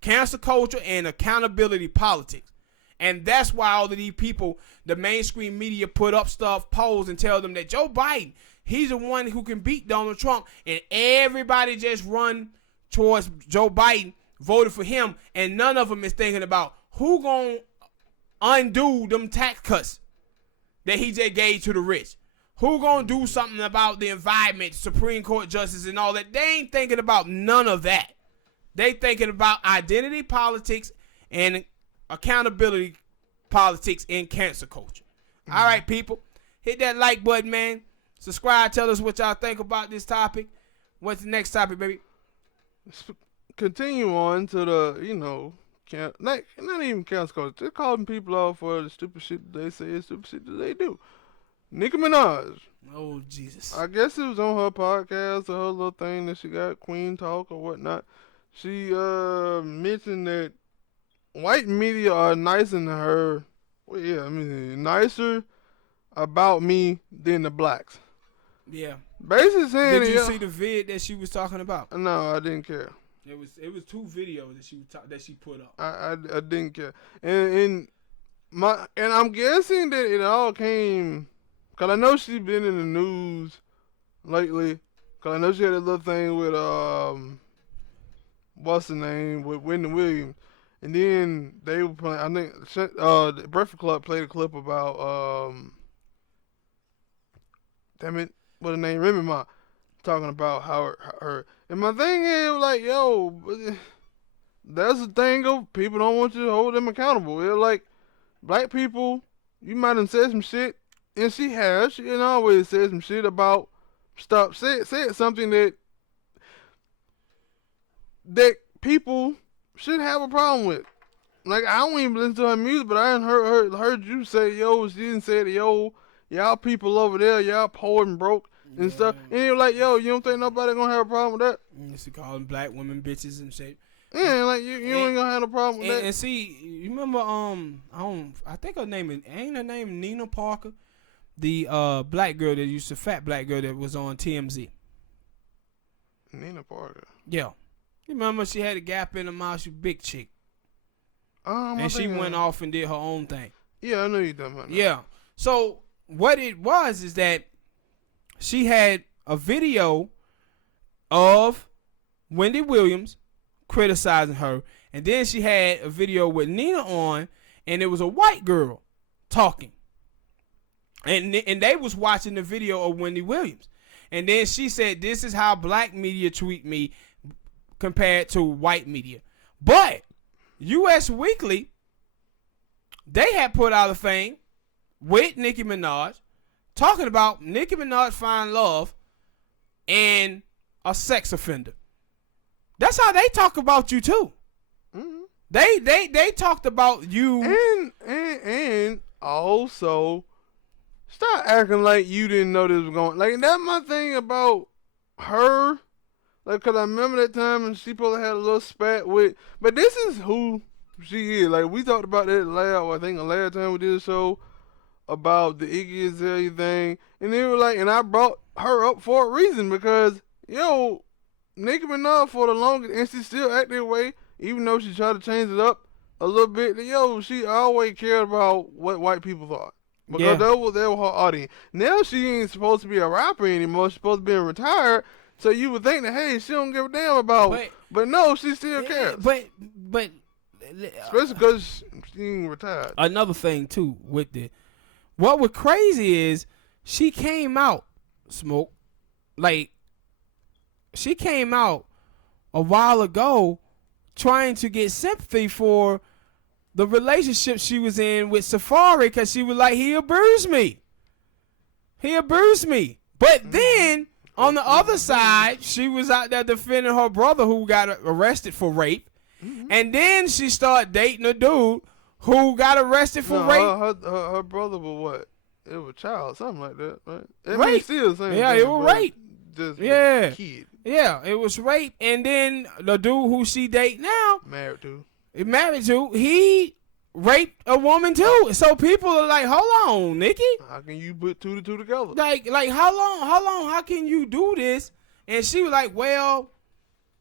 Cancel culture and accountability politics. And that's why all of these people, the mainstream media, put up stuff, polls, and tell them that Joe Biden, he's the one who can beat Donald Trump. And everybody just run towards Joe Biden, voted for him, and none of them is thinking about who gonna undo them tax cuts that he just gave to the rich. Who gonna do something about the environment, Supreme Court justice, and all that? They ain't thinking about none of that. They thinking about identity politics and accountability politics in cancer culture. All right, people, hit that like button, man. Subscribe. Tell us what y'all think about this topic. What's the next topic, baby? Continue on to the, not even cancel culture. Just calling people out for the stupid shit that they say and stupid shit that they do. Nicki Minaj. Oh, Jesus. I guess it was on her podcast or her little thing that she got, Queen Talk or whatnot. She mentioned that white media are nicer than her. Well, yeah, I mean, nicer about me than the blacks. Yeah. Basically saying, did you see the vid that she was talking about? No, I didn't care. It was 2 videos that she put up. I didn't care, and I'm guessing that it all came, cause I know she's been in the news lately. Cause I know she had a little thing with what's the name, with Wendy Williams, and then they were playing. I think the Breakfast Club played a clip about damn it, what the name, Remy Ma, talking about how her. And my thing is, like, yo, that's the thing of people don't want you to hold them accountable. They're like, black people, you might have said some shit, and she has. She always said some shit about said something that people should have a problem with. Like, I don't even listen to her music, but I heard you say, yo, she didn't say, yo, y'all people over there, y'all poor and broke. And stuff, and you're like, yo, you don't think nobody gonna have a problem with that? She calling black women bitches and shit. Yeah, like you ain't gonna have a problem with that. And see, you remember, I think her name Nina Parker, the black girl that used to fat black girl that was on TMZ. Nina Parker. Yeah, you remember she had a gap in her mouth, she big chick. And she went off and did her own thing. Yeah, I know you talking about that. Yeah. So what it was is that she had a video of Wendy Williams criticizing her, and then she had a video with Nina on, and it was a white girl talking, and they was watching the video of Wendy Williams, and then she said, "This is how black media treat me compared to white media." But U.S. Weekly, they had put out a thing with Nicki Minaj, talking about Nicki Minaj find love and a sex offender. That's how they talk about you too. Mm-hmm. They talked about you and also stop acting like you didn't know this was going. Like, that's my thing about her. Like, cause I remember that time and she probably had a little spat with. But this is who she is. Like, we talked about that I think the last time we did a show about the Iggy Azalea thing, and they were like, and I brought her up for a reason, because yo, Nicki Minaj for the longest, and she still act that way, even though she tried to change it up a little bit. Yo, she always cared about what white people thought, because that was her audience. Now she ain't supposed to be a rapper anymore. She's supposed to be retired. So you would think that, hey, she don't give a damn about, but no, she still cares. But especially because she ain't retired. Another thing too with it. What was crazy is she came out, Smoke, like, she came out a while ago trying to get sympathy for the relationship she was in with Safari, because she was like, he abused me. But then, on the other side, she was out there defending her brother who got arrested for rape. Mm-hmm. And then she started dating a dude who got arrested for rape. Her brother was what? It was a child, something like that, right? Rape. Still the same thing, it was rape. Just a kid. Yeah, it was rape. And then the dude who she date now, married to, he raped a woman too. So people are like, hold on, Nikki. How can you put 2 to 2 together? Like how long? How can you do this? And she was like, well,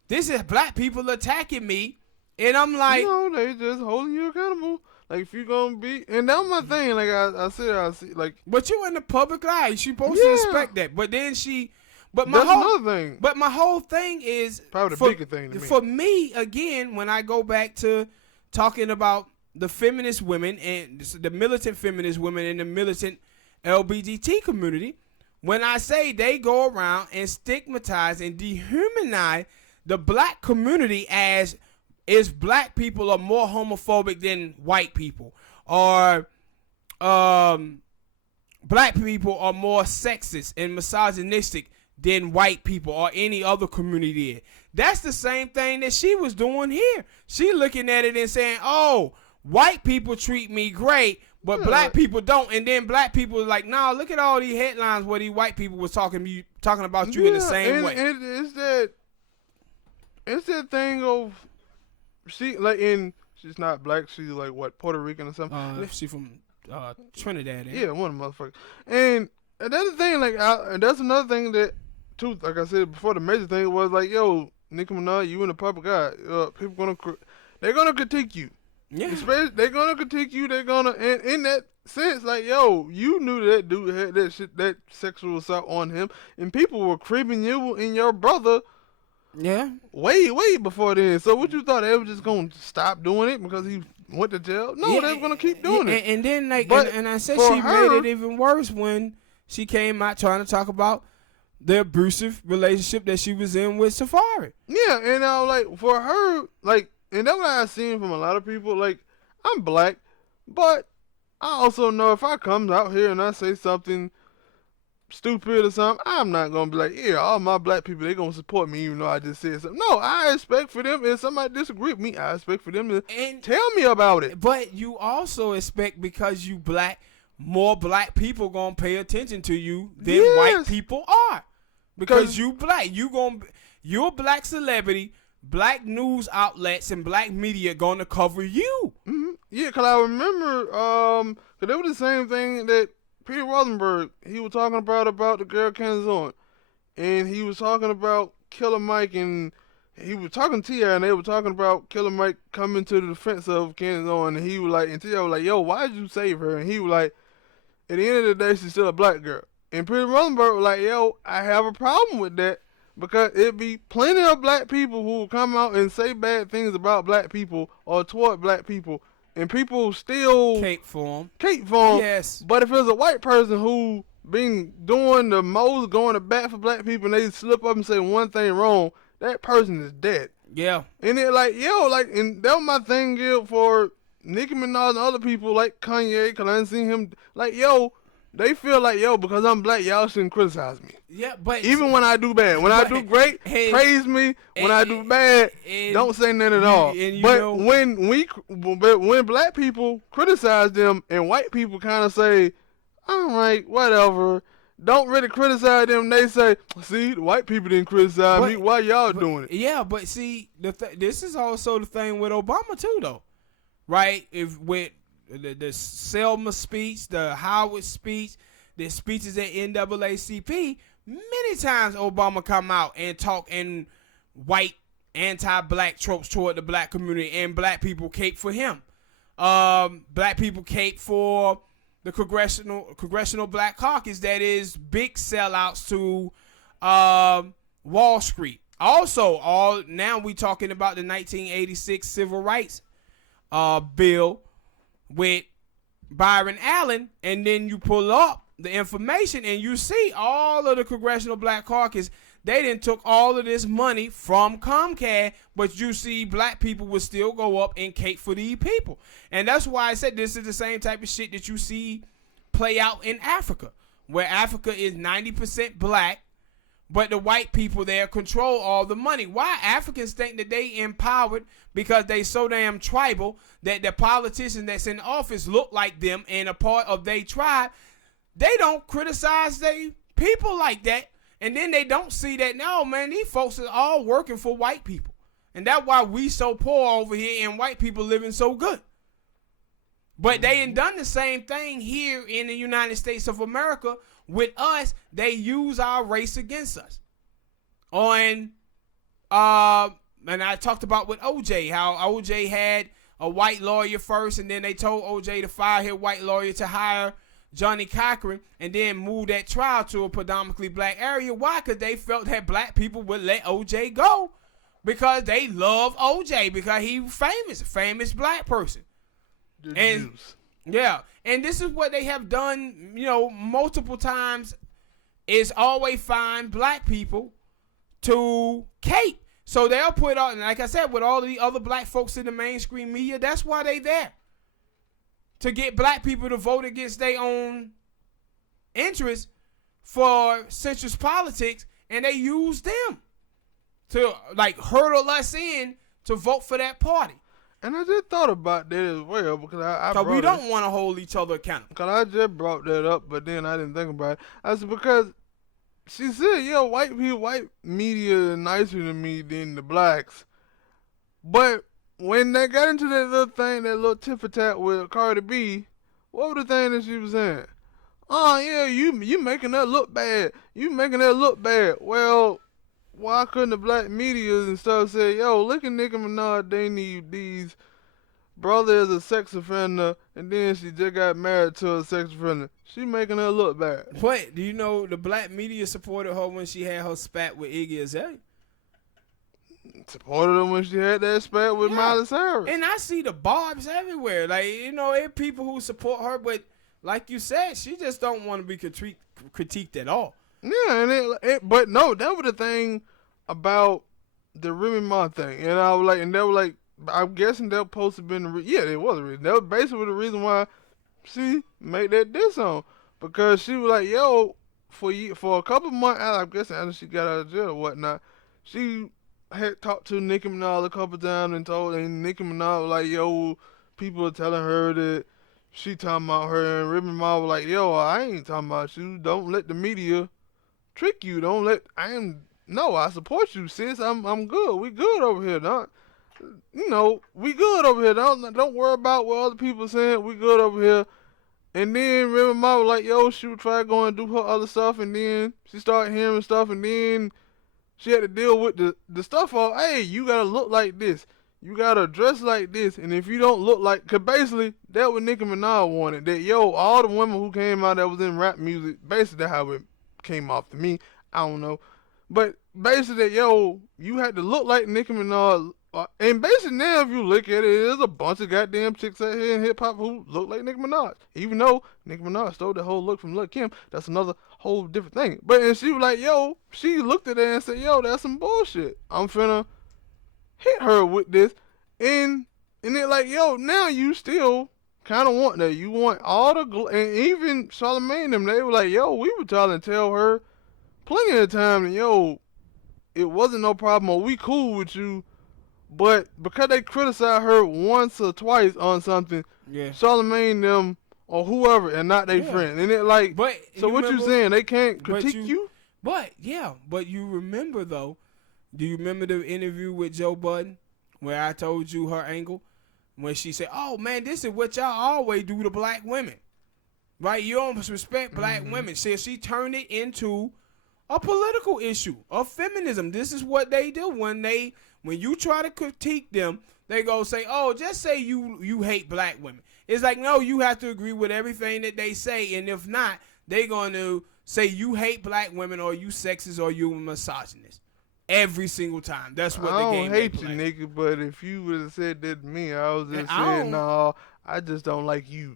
this is black people attacking me. And I'm like, they just holding you accountable. Like, if you gonna be, and that was my thing. Like I see, like. But you in the public eye, you supposed to Yeah. respect that. But then but That's another thing. But my whole thing is Probably the bigger thing to me. For me, again, when I go back to talking about the feminist women and the militant feminist women and the militant LGBT community, when I say they go around and stigmatize and dehumanize the black community as if black people are more homophobic than white people, or black people are more sexist and misogynistic than white people or any other community. That's the same thing that she was doing here. She looking at it and saying, oh, white people treat me great, but black people don't. And then black people are like, nah, look at all these headlines where these white people was talking about you in the same way. It's that thing of, she's not black, she's like, what, Puerto Rican or something? She from Trinidad. Yeah, one of the motherfuckers. And that's the thing, like, and that's another thing that, too, like I said before, the major thing was like, yo, Nicki Minaj, you in the public eye, people they're gonna critique you. Yeah. Especially, they're gonna critique you, and in that sense, like, yo, you knew that dude had that sexual assault on him, and people were creeping you and your brother. Yeah. Way before then. So what you thought, they were just gonna stop doing it because he went to jail? No, they were gonna keep doing it. And then like, and I said she made it even worse when she came out trying to talk about the abusive relationship that she was in with Safari. Yeah, and like, for her, like, and that's what I've seen from a lot of people. Like, I'm black, but I also know if I come out here and I say something stupid or something, I'm not gonna be like, yeah, all my black people, they gonna support me even though I just said something. No, I expect for them, if somebody disagree with me, I expect for them to tell me about it. But you also expect, because you black, more black people gonna pay attention to you than white people are. Because you black. You're a black celebrity, black news outlets and black media gonna cover you. Mm-hmm. Yeah, because I remember, because it was the same thing that Peter Rosenberg, he was talking about the girl Candace Owens, and he was talking about Killer Mike, and he was talking to T.I., and they were talking about Killer Mike coming to the defense of Candace Owens, and he was like, and T.I. was like, yo, why did you save her? And he was like, at the end of the day, she's still a black girl. And Peter Rosenberg was like, yo, I have a problem with that, because it be plenty of black people who will come out and say bad things about black people or toward black people, and people still cape for them. Yes. But if it's a white person who been doing the most, going to bat for black people, and they slip up and say one thing wrong, that person is dead. Yeah. And it like, yo, like, and that was my thing, Gil, for Nicki Minaj and other people like Kanye, because I didn't see him, like, yo, they feel like, yo, because I'm black, y'all shouldn't criticize me. Yeah, but even when I do bad, when I do great, praise me. When I do bad, don't say nothing at all. But when black people criticize them and white people kind of say, all right, whatever, don't really criticize them. They say, see, the white people didn't criticize me. Why y'all doing it? Yeah, but see, this is also the thing with Obama too, though, right? If with the Selma speech, the Howard speech, the speeches at NAACP, many times Obama come out and talk in white anti-black tropes toward the black community, and black people cape for him. Black people cape for the Congressional Black Caucus, that is big sellouts to Wall Street. Also, now we talking about the 1986 Civil Rights bill with Byron Allen, and then you pull up the information and you see all of the Congressional Black Caucus, they done took all of this money from Comcast, but you see black people will still go up and cape for these people. And that's why I said this is the same type of shit that you see play out in Africa, where Africa is 90% black, but the white people there control all the money. Why? Africans think that they empowered because they so damn tribal that the politicians that's in office look like them and a part of their tribe. They don't criticize their people like that. And then they don't see that, no, man, these folks are all working for white people. And that's why we so poor over here and white people living so good. But they ain't done the same thing here in the United States of America. With us, they use our race against us. And I talked about with OJ, how OJ had a white lawyer first, and then they told OJ to fire his white lawyer to hire Johnny Cochran, and then move that trial to a predominantly black area. Why? Because they felt that black people would let OJ go because they love OJ because he famous black person. And yeah, and this is what they have done, multiple times, is always find black people to cape. So they'll put on, like I said, with all the other black folks in the mainstream media, that's why they there. To get black people to vote against their own interests for centrist politics, and they use them to hurdle us in to vote for that party. And I just thought about that as well because we don't want to hold each other accountable. Because I just brought that up, but then I didn't think about it. I said because she said, white media is nicer to me than the blacks, but when they got into that little thing, that little tit for tat with Cardi B, what was the thing that she was saying? Oh yeah, you making that look bad. You making that look bad. Well, why couldn't the black media and stuff say, look at Nicki Minaj, they need these brother is a sex offender, and then she just got married to a sex offender. She making her look bad. What? Do you know the black media supported her when she had her spat with Iggy Azalea? Supported her when she had that spat with Miley Cyrus. And I see the barbs everywhere. There are people who support her, but like you said, she just don't want to be critiqued at all. Yeah, but no, that was the thing about the Remy Ma thing. And I was like, and they were like, I'm guessing that supposed to have been the reason. Yeah, it was a reason. That was basically the reason why she made that diss song. Because she was like, for a couple months, I'm guessing after she got out of jail or whatnot, she had talked to Nicki Minaj a couple times and Nicki Minaj was like, people are telling her that she talking about her, and Remy Ma was like, I ain't talking about you. Don't let the media trick you. I support you, sis. I'm good. We good over here, dog. We good over here. Don't worry about what other people saying. We good over here. And then Remy Ma was like, she would try to go and do her other stuff, and then she started hearing stuff, and then she had to deal with the stuff of, hey, you gotta look like this. You gotta dress like this. And if you don't look like, cause basically, that what Nicki Minaj wanted. That, all the women who came out that was in rap music, basically that's how it came off to me. I don't know. But basically, you had to look like Nicki Minaj. And basically now, if you look at it, there's a bunch of goddamn chicks out here in hip-hop who look like Nicki Minaj. Even though Nicki Minaj stole the whole look from Lil' Kim, that's another whole different thing. And she was like, she looked at it and said, that's some bullshit. I'm finna hit her with this. And they're like, now you still kind of want that. You want all the, and even Charlamagne them, they were like, we were trying to tell her plenty of time that, it wasn't no problem, or we cool with you. But because they criticize her once or twice on something, Charlamagne them or whoever, and not their friend, and it so what you saying? They can't critique you? But you remember though? Do you remember the interview with Joe Budden where I told you her angle when she said, "Oh man, this is what y'all always do to black women, right? You don't respect black women." So she turned it into a political issue of feminism. This is what they do when you try to critique them, they go say, just say you hate black women. It's like, no, you have to agree with everything that they say. And if not, they're going to say you hate black women or you sexist or you misogynist. Every single time. That's what the game I don't hate you, nigga, but if you would have said that to me, I was just saying, no, I just don't like you.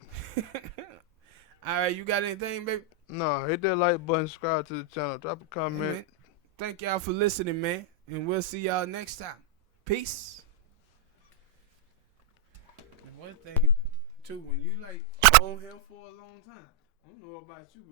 All right, you got anything, baby? No, hit that like button, subscribe to the channel, drop a comment. Hey, thank y'all for listening, man. And we'll see y'all next time. Peace. One thing, too, when you on him for a long time, I don't know about you, but